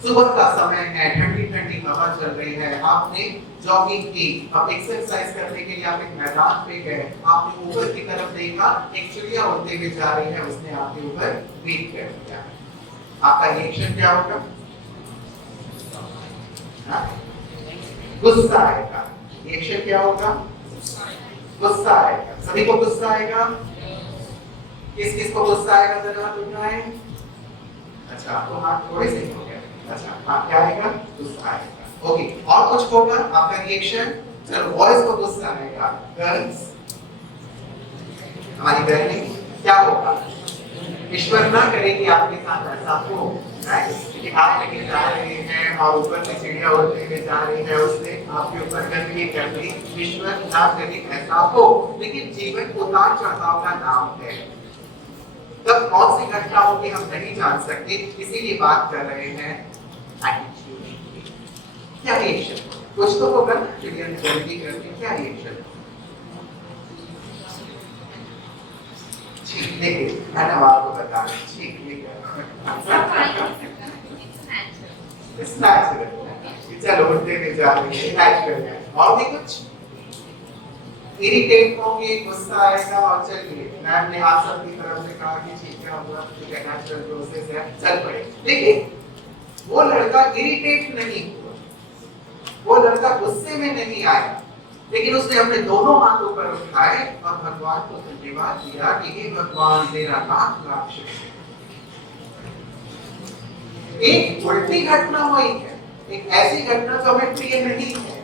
सुबह का समय है, ठंडी ठंडी हवा चल रही है, आपने जॉगिंग की, अब एक्सरसाइज करने के लिए आप एक मैदान पे गए, आपने ऊपर की तरफ देखा, एक चिड़िया उड़ते हुए जा रही है, उसने आपके ऊपर ब्रीथ कर दिया। आपका रिएक्शन क्या होगा? हाँ? गुस्सा आएगा। रिएक्शन क्या होगा? गुस्सा आएगा। सभी को गुस्सा आएगा? किस किस को गुस्सा आएगा जरा हाथ उठाए। अच्छा, तो हाथ थोड़े से हो गए। अच्छा, हाँ, क्या आएगा? गुस्सा आएगा। ओके, और कुछ होगा आपका रिएक्शन? चलो, बॉयज को गुस्सा आएगा। गर्ल्स, हमारी बहनें, क्या होगा? ईश्वर ना करे कि आपके साथ ऐसा हो, कि आप लेके जा रहे हैं और ऊपर से चिड़िया उड़ते हुए जा रही है, उसने आपके ऊपर गंदगी कर दी। ईश्वर ना करे ऐसा हो, लेकिन जीवन उतार चढ़ाव का नाम है। तब कौन सी घटना होगी हम नहीं जान सकते, इसीलिए बात कर रहे हैं एटीट्यूड। क्या रिएक्शन? कुछ तो होगा ना, चिड़िया ने गंदगी कर दी, क्या रिएक्शन? ठीक, देखिए मैडम आपको बता रही, ठीक इट्स नेचुरल। चलो, उठते हुए जा रही है, नेचुरल है। और भी कुछ? इरिटेट होंगे, गुस्सा आएगा, और चलिए मैम ने आप सबकी तरफ से कहा कि ठीक है, होगा, ठीक है, नेचुरल प्रोसेस है, चल पड़े। देखिए, वो लड़का इरिटेट नहीं हुआ, वो लड़का गुस्से में नहीं आया, लेकिन उसने अपने दोनों हाथ ऊपर उठाए और भगवान को धन्यवाद दिया कि हे भगवान, मेरा लाख लाख शुक्रिया। एक उल्टी घटना हुई है, एक ऐसी घटना जो हमें प्रिय नहीं है,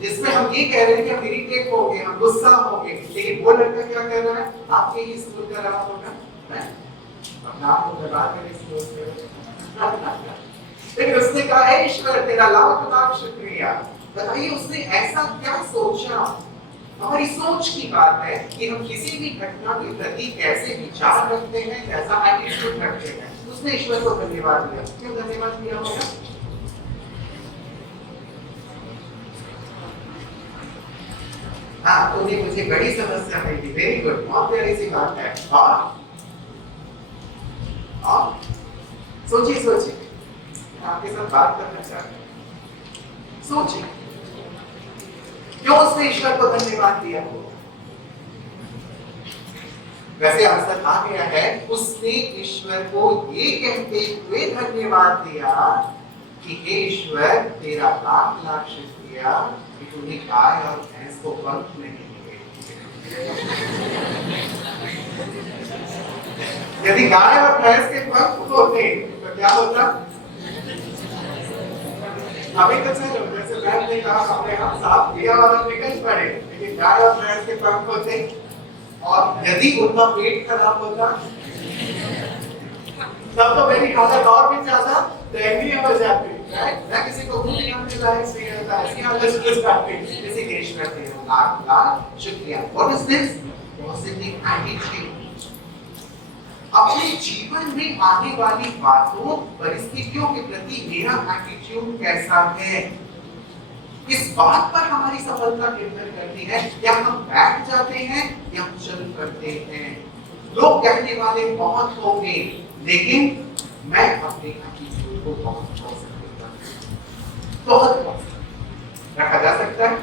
जिसमें हम ये कह रहे हैं कि हम इरिटेट हो गए, हम गुस्सा हो गए, लेकिन वो लड़का क्या कर रहा है? आपके ही स्कूल का रहा होगा, अपना आप को बता कर इस दोस्त के लेकिन उसने कहा है ईश्वर तेरा लाख लाख शुक्रिया। बताइए उसने ऐसा क्या सोचा? हमारी सोच की बात है कि हम किसी भी घटना के प्रति कैसे विचार रखते हैं, कैसा एटीट्यूड रखते हैं। उसने ईश्वर को धन्यवाद दिया। क्यों धन्यवाद दिया होगा? हाँ, तो ये मुझे बड़ी समस्या है। वेरी गुड, बहुत प्यारी सी बात है। और सोचिए सोचिए, आपके साथ बात करना चाहते हैं। सोचिए, क्यों उसने ईश्वर को धन्यवाद दिया? वैसे आंसर आ गया है, उसने ईश्वर को ये कहते हुए धन्यवाद दिया कि हे ईश्वर तेरा लाख लाख शुक्रिया कि तूने गाय और भैंस को पंख नहीं दिए। यदि गाय और भैंस के पंख होते तो क्या होता? अभी तो चलो, जैसे मैम ने कहा अपने हम साफ दिया वाला निकल पड़े, लेकिन गाय और भैंस के पंख होते और यदि उनका पेट खराब होता तब तो मेरी हालत और भी ज्यादा दयनीय हो जाती। मैं किसी को भूल नहीं लायक नहीं रहता, ऐसी हालत हो जाती। जैसे ईश्वर तेरा लाख लाख शुक्रिया। What is this? Positive attitude. अपने जीवन में आने वाली बातों, परिस्थितियों के प्रति मेरा एटीट्यूड कैसा है, इस बात पर हमारी सफलता निर्भर करती है। क्या हम बैठ जाते हैं या हम चल पड़ते हैं? लोग कहने वाले बहुत होंगे, लेकिन मैं अपने एटीट्यूड को बहुत रखा जा सकता है,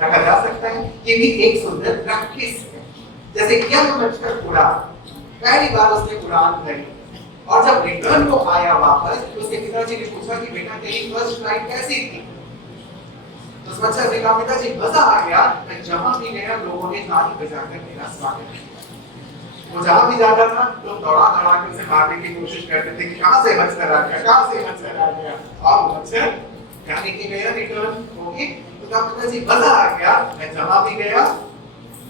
रखा जा सकता है। ये भी एक सुंदर प्रैक्टिस है। जैसे क्या बचकर उड़ा, पहली बार उसने उड़ान भरी और जब रिटर्न को आया वापस, उसके पिताजी ने पूछा कि बेटा तेरी फर्स्ट फ्लाइट कैसी थी? तो उस बच्चे ने कहा पिताजी मजा आ गया, मैं जहां भी गया लोगों ने ताली बजाकर मेरा स्वागत किया। वो जहां भी जाता था तो दौड़ा दौड़ा के उसे मारने की कोशिश करते थे कि कहां से मच्छर आ गया, कहां से मच्छर आ गया। और मच्छर जाने की गया, रिटर्न होगी तो कहा पिताजी मजा आ गया, मैं जहां भी गया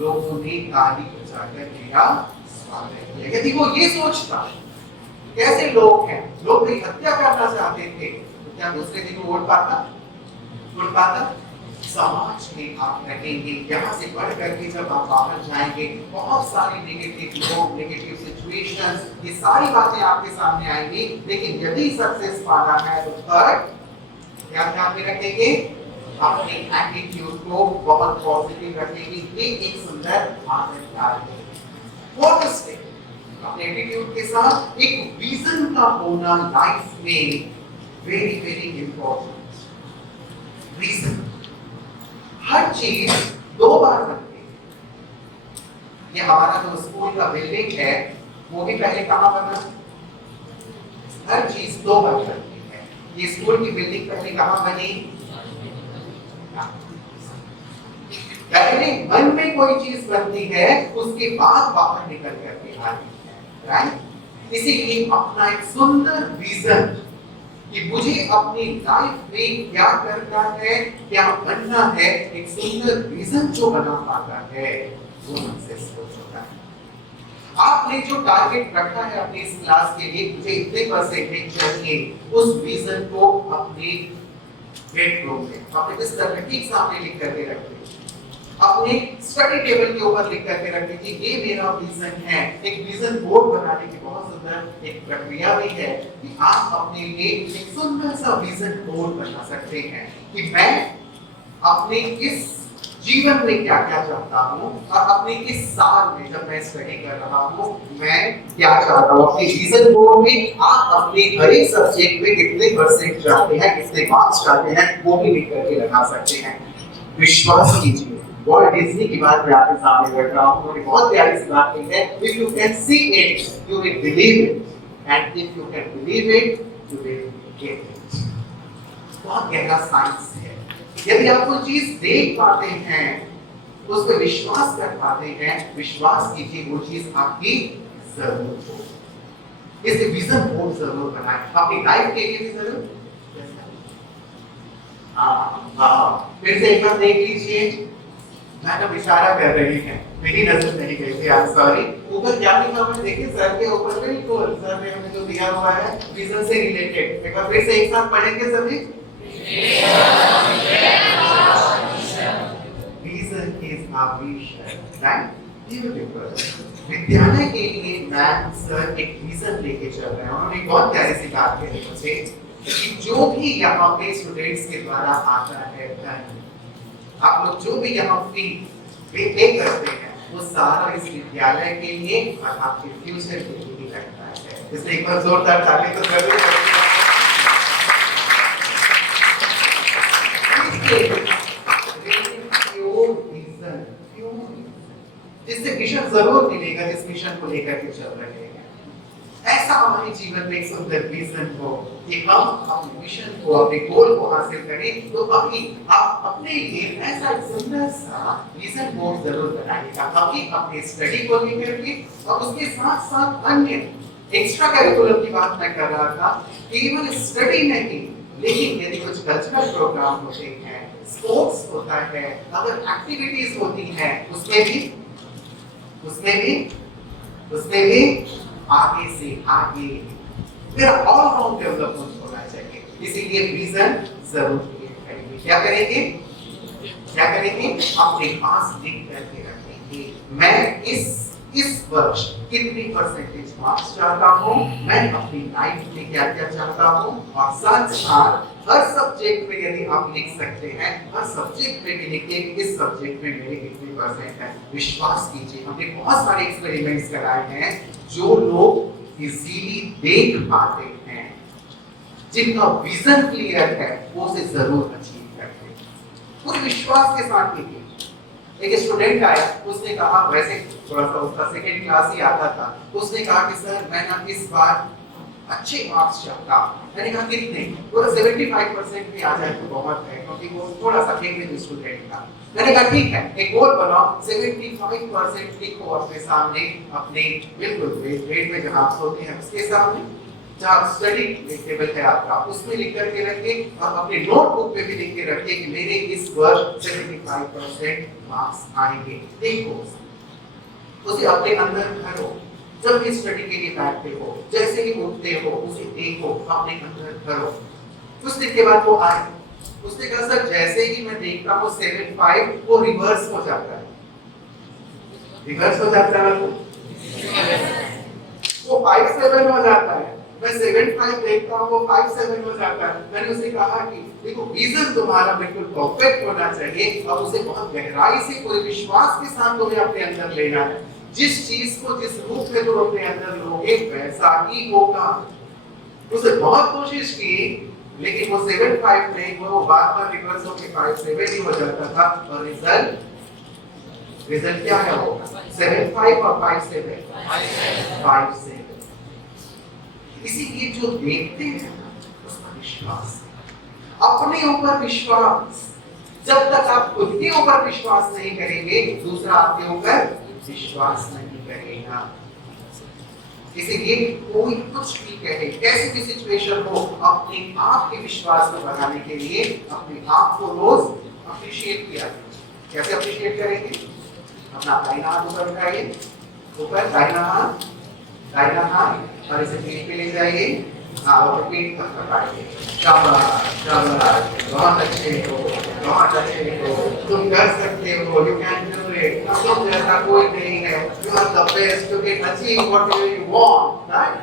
लोगों ने ताली बजाकर मेरा स्वागत किया। यदि वो ये सोचता, कैसे लोग हैं, लोग मेरी हत्या करना चाहते थे, तो क्या दूसरे दिन वो उड़ पाता? उड़ पाता? समाज में आप रहेंगे, यहाँ से बढ़ करके जब आप बाहर जाएंगे, बहुत सारे नेगेटिव लोग, नेगेटिव सिचुएशंस, ये सारी बातें आपके सामने आएंगी। लेकिन यदि सक्सेस पाना है तो थर्ड क्या ध्यान में रखेंगे? अपने एटीट्यूड को बहुत पॉजिटिव रखेंगे। ये एक सुंदर आदत है। What is it? अपने एटीट्यूड के साथ एक विजन का होना लाइफ में वेरी वेरी इंपॉर्टेंट। विजन, हर चीज दो बार बनती है। ये हमारा जो स्कूल का बिल्डिंग है वो भी पहले कहाँ बना? हर चीज दो बार बनती है। ये स्कूल की बिल्डिंग पहले कहाँ बनी? पहले मन में कोई चीज बनती है, उसके बाद बाहर निकल करके आती है, राइट? इसीलिए अपना एक सुंदर विजन कि मुझे अपनी लाइफ में क्या करना है, क्या बनना है, एक सुंदर विजन जो बना पाता है वो मन से सोच होता है। आपने जो टारगेट रखा है अपनी इस क्लास के लिए, मुझे इतने परसेंटेज चाहिए, उस विजन को अपने बेडरूम में, अपने बिस्तर में ठीक सामने लिख करके रखिए, अपने स्टडी टेबल के ऊपर लिख करके रख दीजिए ये मेरा विजन है। एक विजन बोर्ड बनाने की बहुत सुंदर एक प्रक्रिया भी है कि आप अपने लिए एक सुंदर सा विजन बोर्ड बना सकते हैं कि मैं अपने इस जीवन में क्या क्या चाहता हूँ और अपने इस साल में जब मैं स्टडी कर रहा हूँ मैं क्या चाहता हूँ। अपने विजन बोर्ड में आप अपने हर एक सब्जेक्ट में कितने परसेंट चाहते हैं, कितने मार्क्स चाहते हैं, वो भी लिख करके लगा सकते हैं। विश्वास कीजिए, वॉल्ट डिज्नी की बात मैं आपके सामने बैठ रहा हूँ, उन्होंने बहुत प्यारी सी बात कही है, if you can see it, you will believe it, and if you can believe it, you will get it। बहुत गहरा साइंस है। यदि आप कोई चीज देख पाते हैं, उस पर विश्वास कर पाते हैं, विश्वास कीजिए वो चीज आपकी जरूर हो। इसलिए विजन बोर्ड जरूर बनाएं, अपनी लाइफ के लिए भी जरूर। फिर से एक बार देख लीजिए, मैडम इशारा कर रही हैं, मेरी नजर नहीं गई थी, आई एम सॉरी। ऊपर क्या लिखा हुआ है देखिए, सर के ऊपर बिल्कुल सर ने हमें जो दिया हुआ है विजन से रिलेटेड। एक बार फिर से एक साथ पढ़ेंगे सभी। Vision is our vision, right? Beautiful. विद्यालय के लिए मैम सर एक विजन लेके चल रहे हैं। उन्होंने बहुत प्यारी सी बात कही मुझे कि जो भी यहाँ पे स्टूडेंट्स के द्वारा आता है, आप लोग जो भी यहाँ फी पे करते हैं वो सारा इस विद्यालय के लिए और आपके फ्यूचर के लिए ही लगता है। इसलिए एक बार जोरदार ताली तो जरूर जिससे मिशन जरूर मिलेगा, जिस मिशन को लेकर के चल रहे हैं। ऐसा हमारे जीवन में एक सुंदर विजन हो कि हम अपने मिशन को, अपने गोल को हासिल करें, तो अभी आप अपने लिए ऐसा सुंदर सा विजन बोर्ड जरूर बनाइएगा। अभी अपने स्टडी को लेकर के और उसके साथ साथ अन्य एक्स्ट्रा करिकुलर की बात मैं कर रहा था, केवल स्टडी नहीं, लेकिन यदि कुछ कल्चरल प्रोग्राम होते हैं, स्पोर्ट्स होता है, अगर एक्टिविटीज होती हैं, उसमें भी आगे से आगे मेरा ऑल राउंड डेवलपमेंट होना चाहिए। इसीलिए विजन जरूर करेंगे। क्या करेंगे? अपने पास लिख करके रखेंगे, मैं इस वर्ष कितनी परसेंटेज मार्क्स चाहता हूँ, मैं अपनी लाइफ में क्या क्या चाहता हूँ, और साथ साथ हर सब्जेक्ट में यदि आप लिख सकते हैं, हर सब्जेक्ट में भी लिखिए इस सब्जेक्ट में मेरे कितने परसेंट है। विश्वास कीजिए, हमने बहुत सारे एक्सपेरिमेंट्स कराए हैं, जो लोग इजीली देख पाते हैं, जिनका विजन क्लियर है, वो उसे जरूर अचीव करते हैं। पूरे विश्वास के साथ लिखिए। एक स्टूडेंट आया, उसने कहा, वैसे थोड़ा सा उसका सेकंड क्लास ही आता था, उसने कहा कि सर मैं ना इस बार अच्छे मार्क्स चाहता। मैंने कहा कितने? पूरा 75% भी आ जाए तो बहुत है, क्योंकि वो थोड़ा सा इंग्लिश स्टूडेंट था। मैंने कहा ठीक है, एक गोल बनाओ, 75% लिखो अपने सामने, अपने बिल्कुल ग्रेड में जहाँ आप होते हैं उसके सामने, जहाँ स्टडी टेबल है आपका, उसमें लिख करके रखिए, और अपने नोटबुक पे भी लिख के रखिए कि मेरे इस वर्ष 75% मार्क्स आएंगे। देखो उसे अपने अंदर भरो। जब भी स्टडी के लिए बैठते हो, जैसे ही उठते हो, उसे देखो, अपने अंदर भरो। कुछ दिन के बाद वो आए, उसने कहा सर जैसे ही मैं देखता हूँ 75, वो रिवर्स हो जाता है। वो 57 हो जाता है। मैं 75 देखता हूँ, वो 57 हो जाता है। मैंने उसे कहा कि देखो विजन तुम्हारा बिल्कुल परफेक्ट होना चाहिए, और उसे बहुत गहराई से, पूरे विश्वास के साथ तुम्हें अपने अंदर लेना है। जिस चीज को जिस रूप में तुम अपने अंदर लोगे वैसा ही होगा। उसे बहुत कोशिश की, लेकिन वो 75 नहीं, वो बार-बार रिवर्स होकर 57 ही हो जाता था, और रिजल्ट क्या है वो 75 और 57। इसीलिए जो देखते हैं उसका आत्मविश्वास। अपने ऊपर विश्वास। जब तक आप खुद के ऊपर विश्वास नहीं करेंगे, दूसरा आपके ऊपर विश्वास नहीं करेगा। इसीलिए कोई कुछ भी कहे, कैसी भी सिचुएशन हो, अपने आप के विश्वास को बढ़ाने के लिए अपने आप को रोज अप्रिशिएट किया। कैसे अप्रिशिएट करेंगे? अपना दाहिना हाथ ऊपर उठाइए, ऊपर दाहिना हाथ और इसे पीठ पे ले जाइए। हाँ, और पीठ पर पकड़िए। शाबाश, बहुत अच्छे हो, तुम कर सकते हो, you can do it। तुम जैसा कोई नहीं है, you are the best, you can achieve whatever you want, right?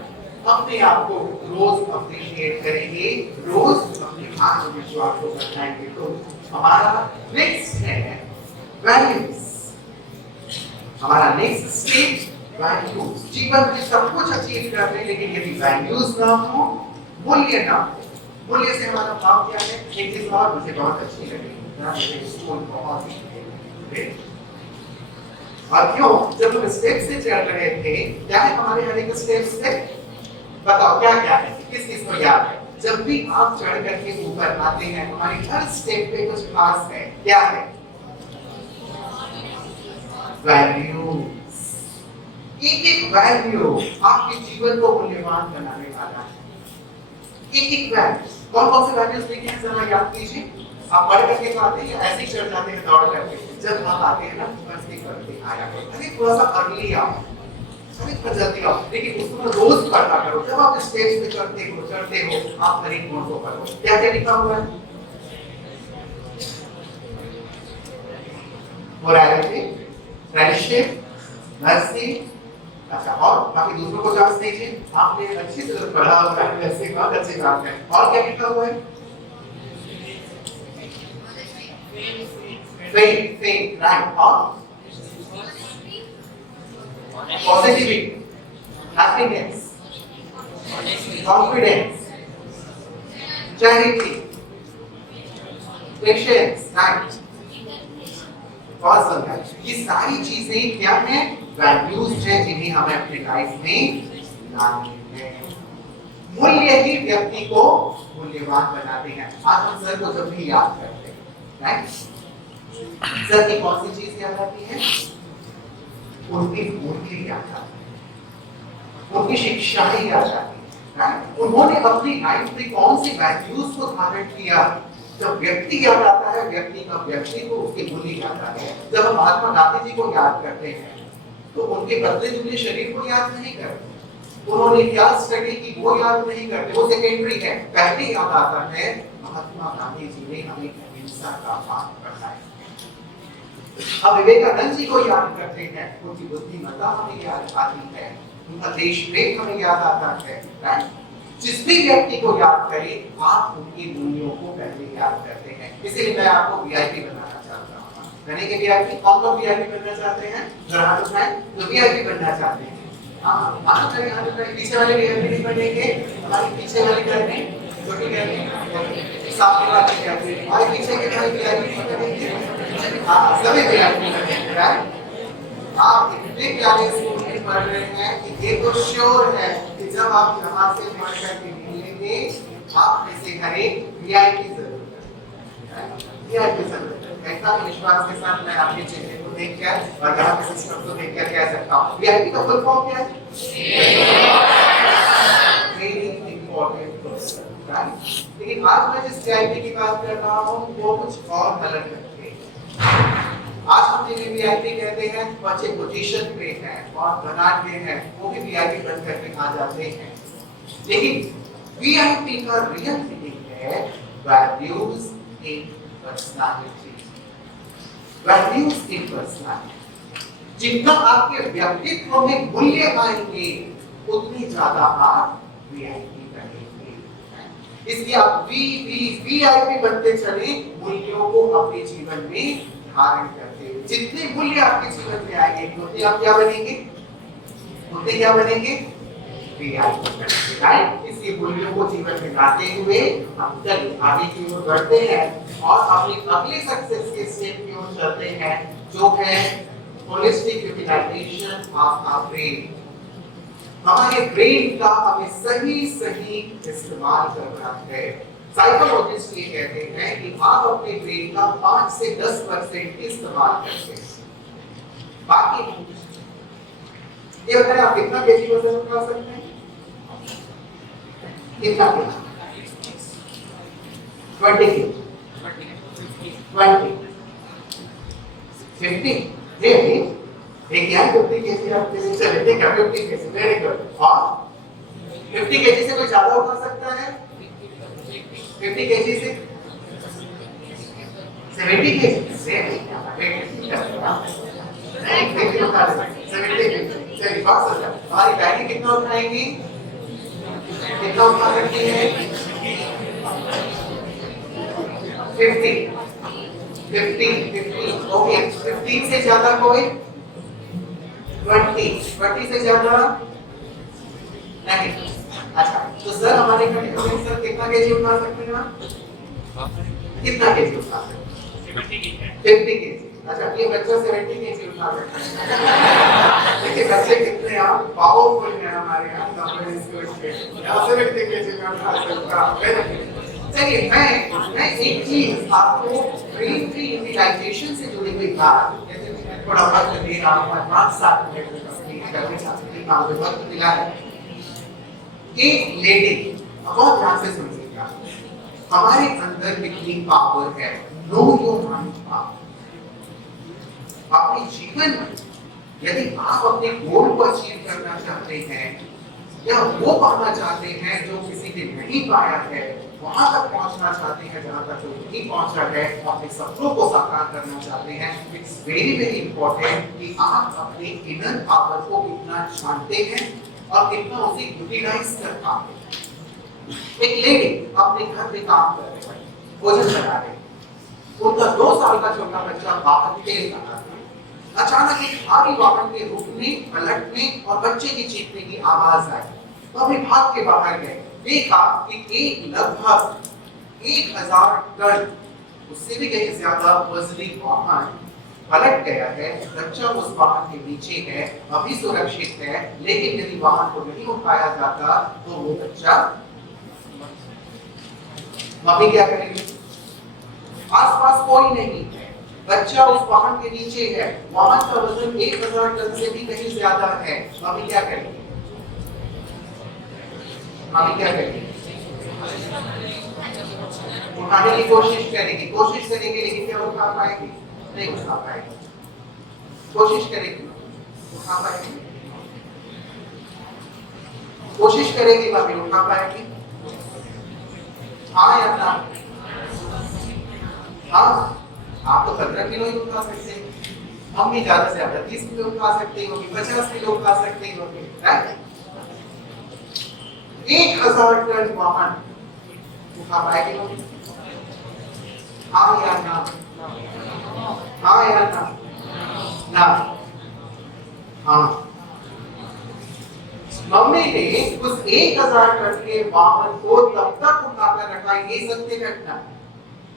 अपने आप को रोज अप्रिशिएट करेंगे, रोज अपने आत्मविश्वास को बढ़ाएंगे। तो हमारा नेक्स्ट है वैल्यूज। हमारा नेक्स्ट स्टेज वैल्यूज। जीवन में सब कुछ अचीव करते हैं, लेकिन यदि वैल्यूज ना हो, मूल्य ना हो, मूल्य से हमारा भाव क्या है? एक चीज और मुझे बहुत अच्छी लगी, स्कूल बहुत ही और क्यों, जब हम स्टेप से चल रहे थे, क्या है हमारे हर एक स्टेप से? बताओ क्या क्या है, किस किस को याद है? जब भी आप चढ़ करके ऊपर आते हैं, हमारे हर स्टेप पे कुछ खास है। क्या है? वैल्यूज। एक एक वैल्यू आपके जीवन को मूल्यवान बनाने वाला है। एक एक वैल्यू, कौन कौन से वैल्यूज देखे हैं जरा याद कीजिए। आप पढ़ करके तो आते हैं, ऐसे ही चढ़ जाते हैं दौड़ करके। जब आप आते हैं ना, बस नहीं करते आया करो, अरे थोड़ा सा अर्ली आओ, अरे कर जल्दी आओ, लेकिन उसको रोज पढ़ा करो। जब आप स्टेज पे चढ़ते हो, आप हर एक गुण को पढ़ो। क्या क्या लिखा हुआ है? Morality, friendship, mercy. अच्छा, और बाकी दूसरों को चांस दीजिए। आपने अच्छी तरह पढ़ा हुआ है, वैसे बहुत अच्छी बात है। और क्या लिखा हुआ है? faith, right? और positivity, happiness, confidence, charity, patience, right? awesome है। ये सारी चीजें क्या हैं? वैल्यूज हैं, जिन्हें हमें अपनी लाइफ में लानी है। मूल्य ही व्यक्ति को मूल्यवान बनाते हैं। आज हम सर को जब भी याद करते हैं, राइट? सर की कौन सी चीज याद आती है? उनकी मूर्ति याद आती है, उनकी शिक्षाएं याद आती है, राइट? उन्होंने अपनी लाइफ में कौन सी वैल्यूज को धारण किया। जब व्यक्ति याद आता है, व्यक्ति का व्यक्तित्व, उसके मूल्य याद आते हैं। जब हम महात्मा गांधी जी को याद करते हैं, तो उनके बदले जुले शरीर को याद नहीं करते, उन्होंने क्या स्टडी की वो याद नहीं करते, वो सेकेंडरी है। पहले याद आता है महात्मा गांधी जी ने हमें अहिंसा का पाठ पढ़ाया। अब विवेकानंद जी को याद करते हैं, उनकी बुद्धिमत्ता हमें याद आती है, उनका देश प्रेम हमें याद आता है, राइट? जिस भी व्यक्ति को याद करें, आप उनके मूल्यों को पहले याद करते हैं। इसलिए मैं आपको वीआईपी बनाना चाहता हूँ। यानी कि वीआईपी, कौन लोग वीआईपी बनना चाहते हैं? जरा हाथ उठाएं जो वीआईपी बनना चाहते हैं। हाँ, हाथ उठाइए, हाथ उठाइए। पीछे वाले वीआईपी नहीं बनेंगे, हमारे पीछे वाले करने छोटी कहते सामने वाले कहते हमारे पीछे के भाई वीआईपी बनेंगे। हाँ, सभी वीआईपी बनेंगे, राइट? आप इतने प्यारे स्कूल में पढ़ रहे हैं कि ये तो श्योर है कि जब आप यहाँ से पढ़ करके निकलेंगे, आप में से हर एक वीआईपी जरूर है, वीआईपी जरूर है। ऐसा विश्वास के साथ मैं आपके चेहरे को देखकर और यहाँ के सिस्टम को देखकर कह सकता हूँ, वीआईपी का फुल फॉर्म क्या है? Very important person, right? लेकिन आज मैं जिस वीआईपी की बात कर रहा हूँ, वो कुछ और अलग है। आज हम जिन्हें वीआईपी कहते हैं, वो अच्छे पोजीशन पे हैं और धनाढ्य हैं, वो भी वीआईपी बन करके आ जाते हैं। लेकिन वीआईपी का रियल मीनिंग है values in personality. Values in personality. जितना आपके व्यक्तित्व में मूल्य आएंगे, उतनी ज्यादा आप वीआईपी करेंगे। इसलिए आप वीआईपी बनते चले, मूल्यों को अपने जीवन में धारण करते। जितने मूल्य आपके जीवन में आएंगे, उतने आप क्या बनेंगे? उतने क्या बनेंगे? वीआईपी बनेंगे, राइट? इसलिए मूल्यों को जीवन में लाते हुए हम चल आगे की ओर बढ़ते हैं और अपनी अगले सक्सेस के स्टेप की ओर चलते हैं, जो है holistic utilization of our brain. हमारे ब्रेन का हमें सही इस्तेमाल करना है। साइकोलॉजिस्ट ये कहते हैं कि आप अपने ब्रेन का 5 से 10% इस्तेमाल करते हैं, बाकी ये बताएं आप कितना केजी वजन उठा सकते हैं? कितना केजी? 20 KG, 20, 50, really? एक यार 50 केजी आप किसी से लेते हैं 50 केजी, वेरी गुड। और 50 केजी से कोई ज्यादा उठा सकता है? 50 केजी से 70 केजी से चलिए बात समझा। हमारी बहनें कितना उठाएंगी? कितना उठा सकती है? 50 ओके। 15 से ज्यादा कोई? 20 से ज्यादा नहीं। अच्छा तो सर हमारे सर कितना केजी उठा सकते हैं आप? कितना केजी उठा सकते हैं? 50 केजी। अच्छा ये बच्चा 70 केजी उठा सकता है। देखिए बच्चे कितने आप पावरफुल हैं हमारे यहाँ गवर्नमेंट स्कूल के। 70 केजी में उठा सकता है। चलिए मैं एक चीज आपको ब्रेन की यूटिलाइजेशन से जुड़ी हुई बात थोड़ा वक्त दे रहा हूँ, 5-7 मिनट करने चाहती हूँ, आपको वक्त मिला है। एक लेडी बहुत ध्यान से सुनिएगा, हमारे अंदर कितनी पावर है। Know your mind power. अपने जीवन में यदि आप अपने गोल को अचीव करना चाहते हैं या वो पाना चाहते हैं जो किसी ने नहीं पाया है, वहां तक पहुंचना चाहते हैं जहां तक कोई नहीं पहुंचा है, अपने सपनों को साकार करना चाहते हैं, इट्स वेरी इंपॉर्टेंट कि आप अपने इनर पावर को कितना जानते हैं और कितना उसे यूटिलाइज कर पाते हैं। एक लेडी अपने घर में काम कर रहे हैं, भोजन बना रहे हैं, उनका 2 साल का छोटा बच्चा बाहर तेल बना रहा है। अचानक एक भारी वाहन के रुकने, पलटने और बच्चे की चीखने की आवाज आई, तो अभी भाग के बाहर गए, देखा कि एक लगभग 1000 टन उससे भी कहीं ज्यादा वजनी वाहन पलट गया है। बच्चा उस वाहन के नीचे है, अभी सुरक्षित है, लेकिन यदि वाहन को नहीं उठाया जाता तो वो बच्चा, मम्मी क्या करेंगे? आसपास कोई नहीं है, बच्चा उस वाहन के नीचे है, वाहन का वजन 1000 टन से भी कहीं ज्यादा है, मम्मी क्या करेंगे? मम्मी क्या करेंगे? उठाने की कोशिश करेंगे लेकिन क्या उठा पाएंगे? नहीं उठा पाएंगे। कोशिश करेंगे, उठा पाएंगे? कोशिश करेंगे मम्मी, उठा पाएंगे? हाँ या ना? हाँ, आप तो 15 किलो ही उठा सकते हैं, मम्मी ज्यादा से ज्यादा 30 किलो उठा सकते होगी, 50 किलो उठा सकते होगी, राइट? 1000 टन वाहन उठा पाएगी मम्मी? हाँ या ना? हाँ या ना? ना। हाँ। मम्मी ने उस 1000 टन के वाहन को तब तक उठाकर रखा, ये सत्य घटना।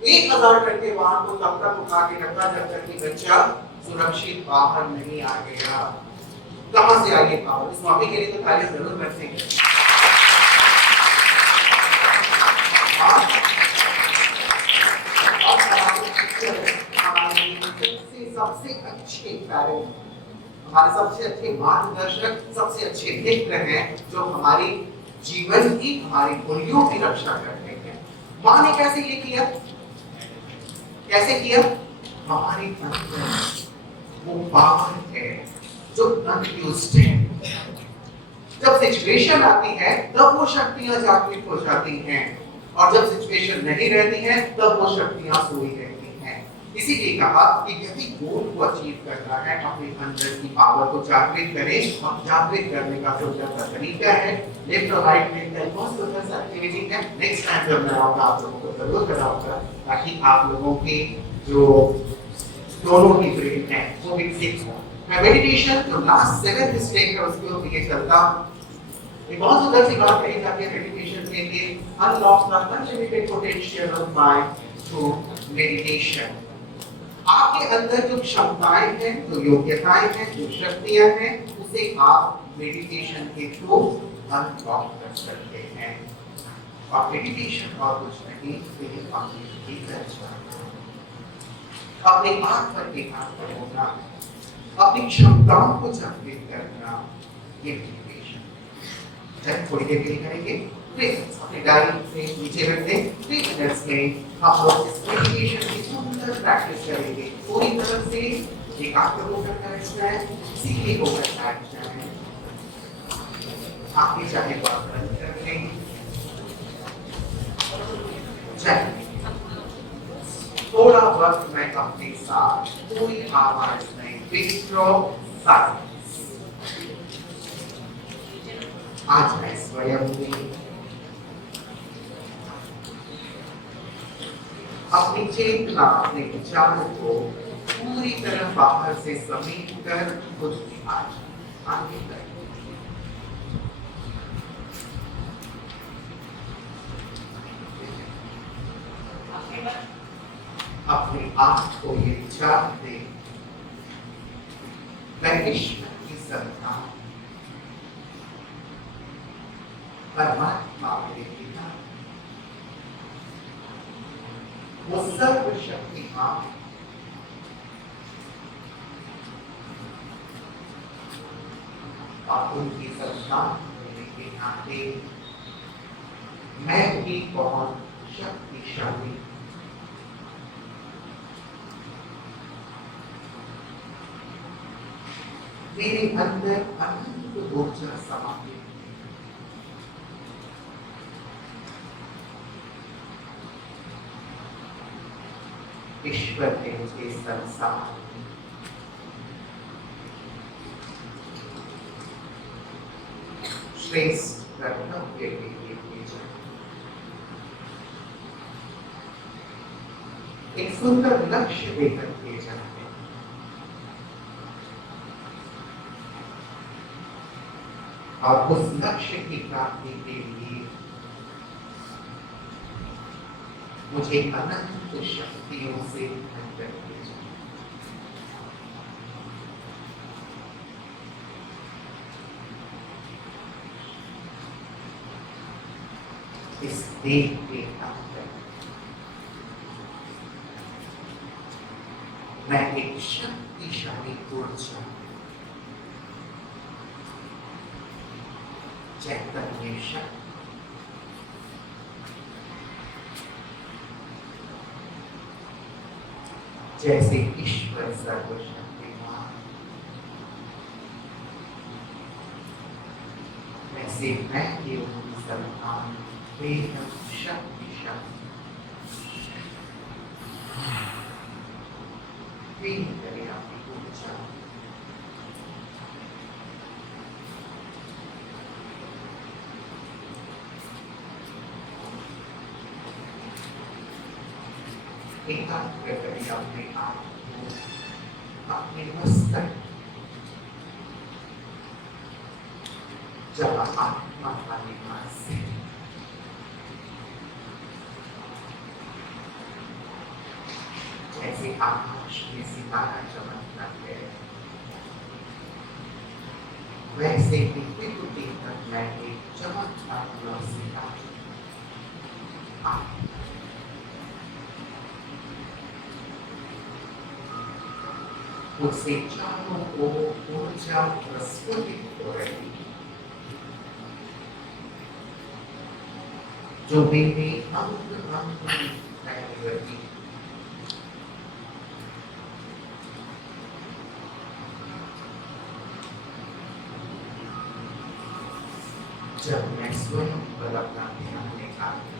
1000 टन के वाहन को तब तक उठा के रखा जब तक कि बच्चा सुरक्षित बाहर नहीं आ गया। कहां से आई ये पावर? इस मम्मी के लिए तो तालियां जरूर बरसेंगे। सबसे अच्छे पेरेंट, हमारे सबसे अच्छे मार्गदर्शक, सबसे अच्छे मित्र हैं जो हमारी जीवन की, हमारी मूल्यों की रक्षा करते हैं। माँ ने कैसे ये किया? कैसे किया? हमारे अंदर वो पावर है जो अनयूज्ड है। जब सिचुएशन आती है तब वो शक्तियां जागृत हो जाती हैं, और जब सिचुएशन नहीं रहती है तब वो शक्तियां सोई रहती हैं। इसीलिए कहा कि यदि गोल को अचीव करना है, अपने अंदर की पावर को जागृत करें, और जागृत करने का जो तरीका है लेफ्ट और राइट में कई बहुत एक्टिविटी है। नेक्स्ट टाइम जब मैं आऊंगा आप लोगों को जरूर कराऊंगा, ताकि आप लोगों के जो दोनों की ब्रेन है वो विकसित हो। मैं मेडिटेशन जो लास्ट 7th स्टेज है उसके ऊपर ये चलता हूं। एक बहुत सुंदर सी बात कही जाती है मेडिटेशन के लिए, unlock the unlimited potential of mind through meditation. आपके अंदर जो क्षमताएं हैं, जो योग्यताएं हैं, जो शक्तियां हैं, उसे आप मेडिटेशन के थ्रू अनलॉक कर सकते हैं। और मेडिटेशन और कुछ नहीं लेकिन अपने भीतर जाना, अपने आप पर एकाग्र होना, अपनी क्षमताओं को जागृत करना, ये मेडिटेशन। जब थोड़ी देर के लिए करेंगे, प्लीज अपने डायरी से नीचे रख दें। 3 मिनट्स में हम लोग इस मेडिटेशन की सुंदर प्रैक्टिस करेंगे। पूरी तरह से एकाग्र होकर करना है, सीधे होकर करना है। आपके चाहे बात बंद कर लें, चलिए थोड़ा वक्त मैं अपने साथ कोई आवाज नहीं, विथड्रॉ साइलेंस। आज मैं स्वयं में अपनी चेतना, अपने विचार को पूरी तरह बाहर से समेट कर खुद की आगे कर अपने आप को ये विचार दे, मैं ईश्वर की संतान, परमात्मा मेरे पिता, वो सर्वशक्तिमान, और उनकी संतान होने के नाते मैं भी बहुत शक्तिशाली, मेरे अंदर अनंत ऊर्जा समाहित है। ईश्वर ने मुझे संसार श्रेष्ठ कर्तव्य के लिए भेजा। एक सुंदर लक्ष्य देकर भेजा है। और उस लक्ष्य की प्राप्ति के लिए मुझे अनंत शक्तियों से भरकर भेजा। इस देह के अंदर मैं एक शक्तिशाली ऊर्जा, चैतन्य शक्ति, जैसे ईश्वर सर्वशक्तिमान, वैसे मैं भी उनकी संतान बेहद शक्तिशाली। फील करें आपकी ऊर्जा, एकाग्र करें अपने आप को, अपने मस्तक जहाँ आत्मा का निवास है। जैसे आकाश में सितारा चमकता है, वैसे ही विद्युत तक मैं एक चमकता हुआ सितारा उससे चारों ओर ऊर्जा प्रस्फुटित हो रही, जो मेरे अंग अंग में फैल रही। जब मैं स्वयं पर अपना ध्यान निकालती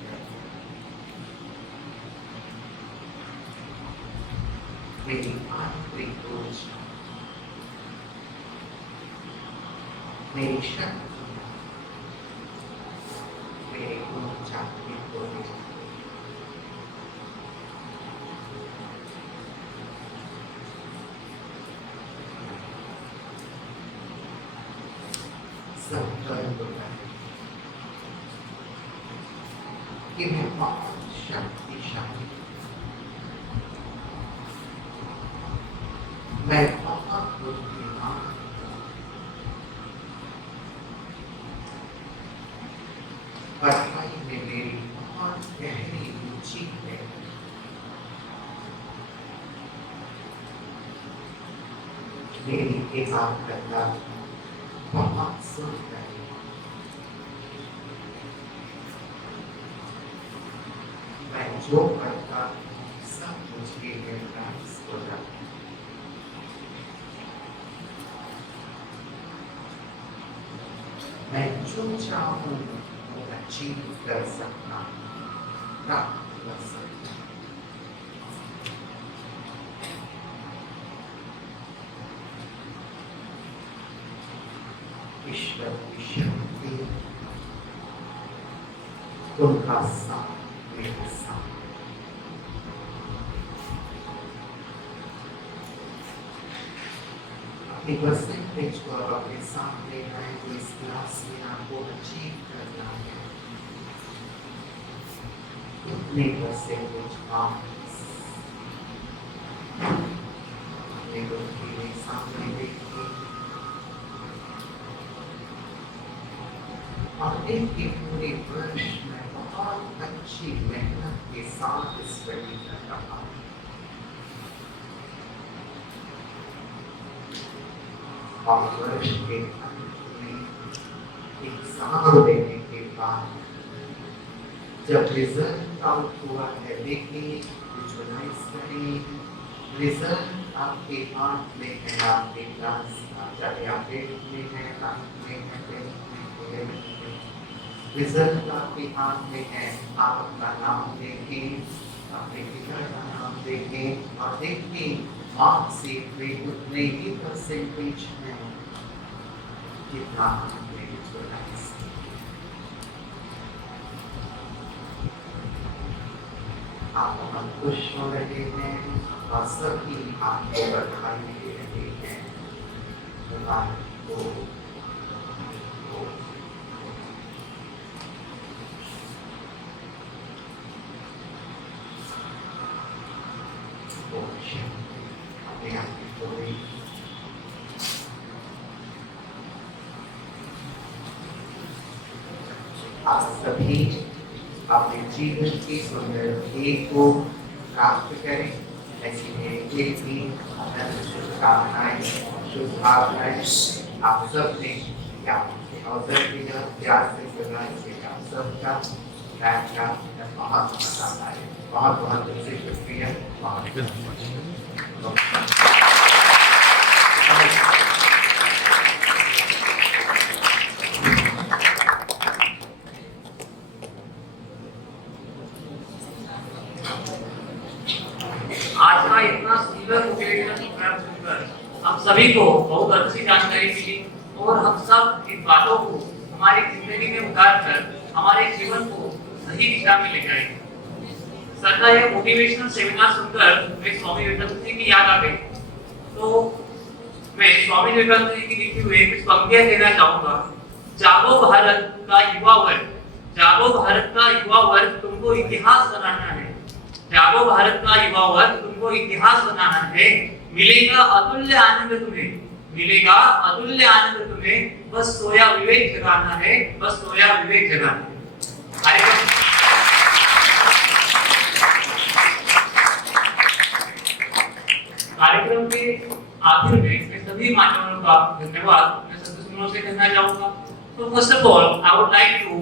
मेरी आंतरिक ऊर्जा, मेरी शक्ति, मेरी ऊर्जा की ऊर्जा संकल्प करें कि मैं बहुत शक्तिशाली, मैं बहुत बुद्धिमान, मेरी एकाग्रता बहुत सुंदर है। मैं जो करता सब मुझे मिलता हो जाता। मैं जो चाहूँ वो अचीव कर सकता हूँ, प्राप्त कर सकता हूँ। ईश्वर की शक्ति, उनका साथ मेरे साथ। अपनी परसेंटेज को अब अपने सामने लाए तो इस क्लास में आपको अचीव करना है। कितने परसेंटेज मार्क्स अपने बुद्धि में सामने देखिए और एक एक पूरे वर्ष में बहुत अच्छी मेहनत के साथ स्टडी कर रहा हूँ। और वर्ष के अंत में एग्जाम देने के बाद जब रिजल्ट आउट हुआ है, देखिए विजुअलाइज करें रिजल्ट आपके हाथ में है, आपके क्लास चाहे आप 8th में है, 9th में है, 10th में है, 11th में, रिजल्ट आपके हाथ में है। आप अपना नाम देखें, अपने पिता का नाम देखें और देखें मार्क्स में उतने ही परसेंटेज हैं जितना आपने विजुअलाइज किया। आप बहुत खुश हो रहे हैं और सभी आपको बधाई दे रहे हैं। आप सभी अपने जीवन की सुंदरता को प्राप्त करें। ऐसी मेरी भी शुभकामनाएं, शुभभावनाएं आप सब ने अवसर दिया, प्यार से सुना, इसलिए आप सबका बहुत मजा आए। बहुत बहुत दिल से शुक्रिया। आज का इतना सुंदर मोटिवेशनल प्रोग्राम सुनकर हम सभी को बहुत अच्छी जानकारी मिली और हम सब इन बातों को हमारी जिंदगी में उतारकर हमारे जीवन को सही दिशा में ले जाएंगे। सर का यह मोटिवेशनल सेमिनार सुनकर मैं स्वामी विवेकानंद जी की याद आ गई। तो मैं स्वामी विवेकानंद जी की लिखी हुई कुछ पंक्तियां देना चाहूंगा। जागो भारत का युवा वर्ग, जागो भारत का युवा वर्ग, तुमको इतिहास बनाना है। जागो भारत का युवा वर्ग, तुमको इतिहास बनाना है। मिलेगा अतुल्य आनंद तुम्हें, मिलेगा अतुल्य आनंद तुम्हें, बस सोया विवेक जगाना है, बस सोया विवेक जगाना है। कार्यक्रम के आखिर में मैं सभी मान्यवरों का धन्यवाद मैं सदस्यों से कहना चाहूंगा। तो first of all I would like to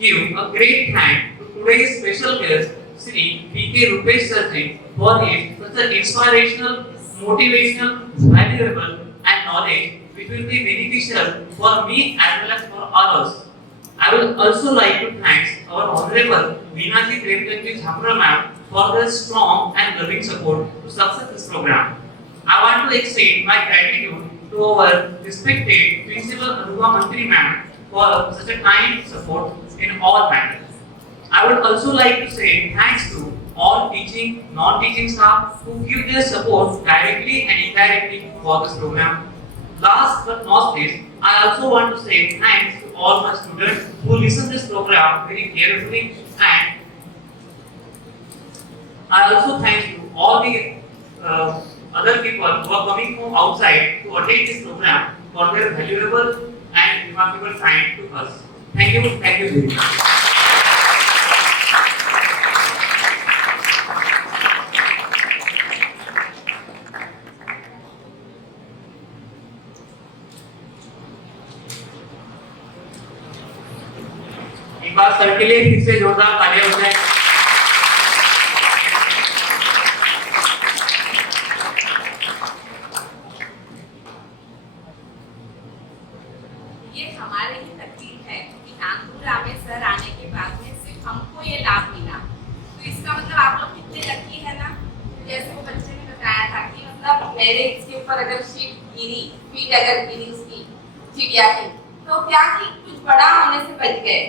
give a great thank to today's special guest Sri P.K. Rupesh Sarji for his such an inspirational, motivational, valuable and knowledge which will be beneficial for me as well as for others. I will also like to thank our Honorable Meenakshi Premchandji Chhabra ma'am for their strong and loving support to success this program. I want to extend my gratitude to our respected Principal Anupa Mantri ma'am for such a kind support in all matters. I would also like to say thanks to all teaching, non-teaching staff who give their support directly and indirectly for this program. Last but not least, I also want to say thanks to all my students who listen this program very carefully, and I also thank to all the other people who are coming from outside to attend this program for their valuable and remarkable time to us. Thank you very much. से जोरदार तालियां हो जाए। ये हमारे ही तकलीफ है कि नागपुरा में सर आने के बाद में सिर्फ हमको ये लाभ मिला, तो इसका मतलब आप लोग कितने लकी है ना। जैसे वो बच्चे ने बताया था कि मतलब मेरे इसके ऊपर अगर फीट अगर गिरी उसकी चिड़िया की, तो क्या कि कुछ बड़ा होने से बच गए,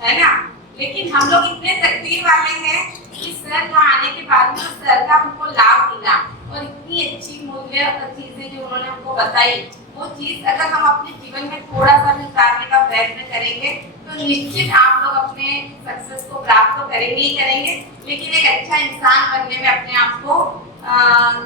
है ना। लेकिन हम लोग इतने तकदीर वाले हैं कि सर यहाँ आने के बाद में सर का हमको लाभ मिला और इतनी अच्छी मूल्य चीजें जो उन्होंने हमको बताई, वो चीज अगर हम अपने जीवन में थोड़ा सा भी उतारने का प्रयत्न करेंगे तो निश्चित आप लोग अपने सक्सेस को प्राप्त तो करेंगे ही करेंगे, लेकिन एक अच्छा इंसान बनने में अपने आप को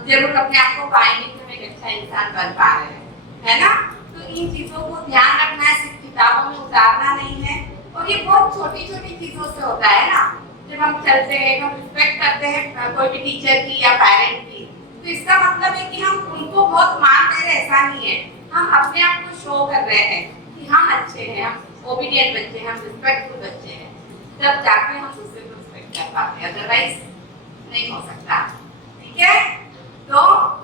जरूर अपने आप को पाएंगे कि हम एक अच्छा इंसान बन पा रहे हैं, है ना। तो इन चीजों को ध्यान रखना है, सिर्फ किताबों में उतारना नहीं है। और ये बहुत छोटी छोटी चीजों से होता है ना, जब हम चलते हैं, हम रिस्पेक्ट करते हैं कोई भी टीचर की या पेरेंट की, तो इसका मतलब है कि हम उनको बहुत मान दे रहे, ऐसा नहीं है। हम अपने आप को शो कर रहे हैं कि हम अच्छे हैं, हम ओबीडिएंट बच्चे हैं, हम रिस्पेक्टफुल बच्चे हैं, तब जाके हम दूसरे को रिस्पेक्ट कर पाते हैं, अदरवाइज नहीं हो सकता। ठीक है, तो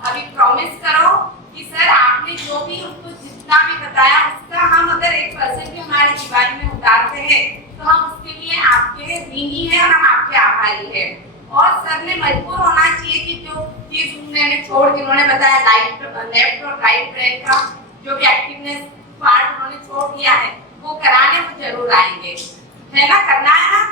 अभी प्रॉमिस करो कि सर आपने जो भी हमको जितना भी बताया उसका हम अगर 1% भी हमारे जीवन में उतारते हैं तो हम उसके लिए आपके ऋणी हैं और हम आपके आभारी हैं। और सर ने मजबूर होना चाहिए कि जो चीज उन्होंने बताया लेफ्ट और राइट ब्रेन का जो भी एक्टिवनेस पार्ट उन्होंने छोड़ दिया है वो कराने वो जरूर आएंगे, है ना, करना है ना।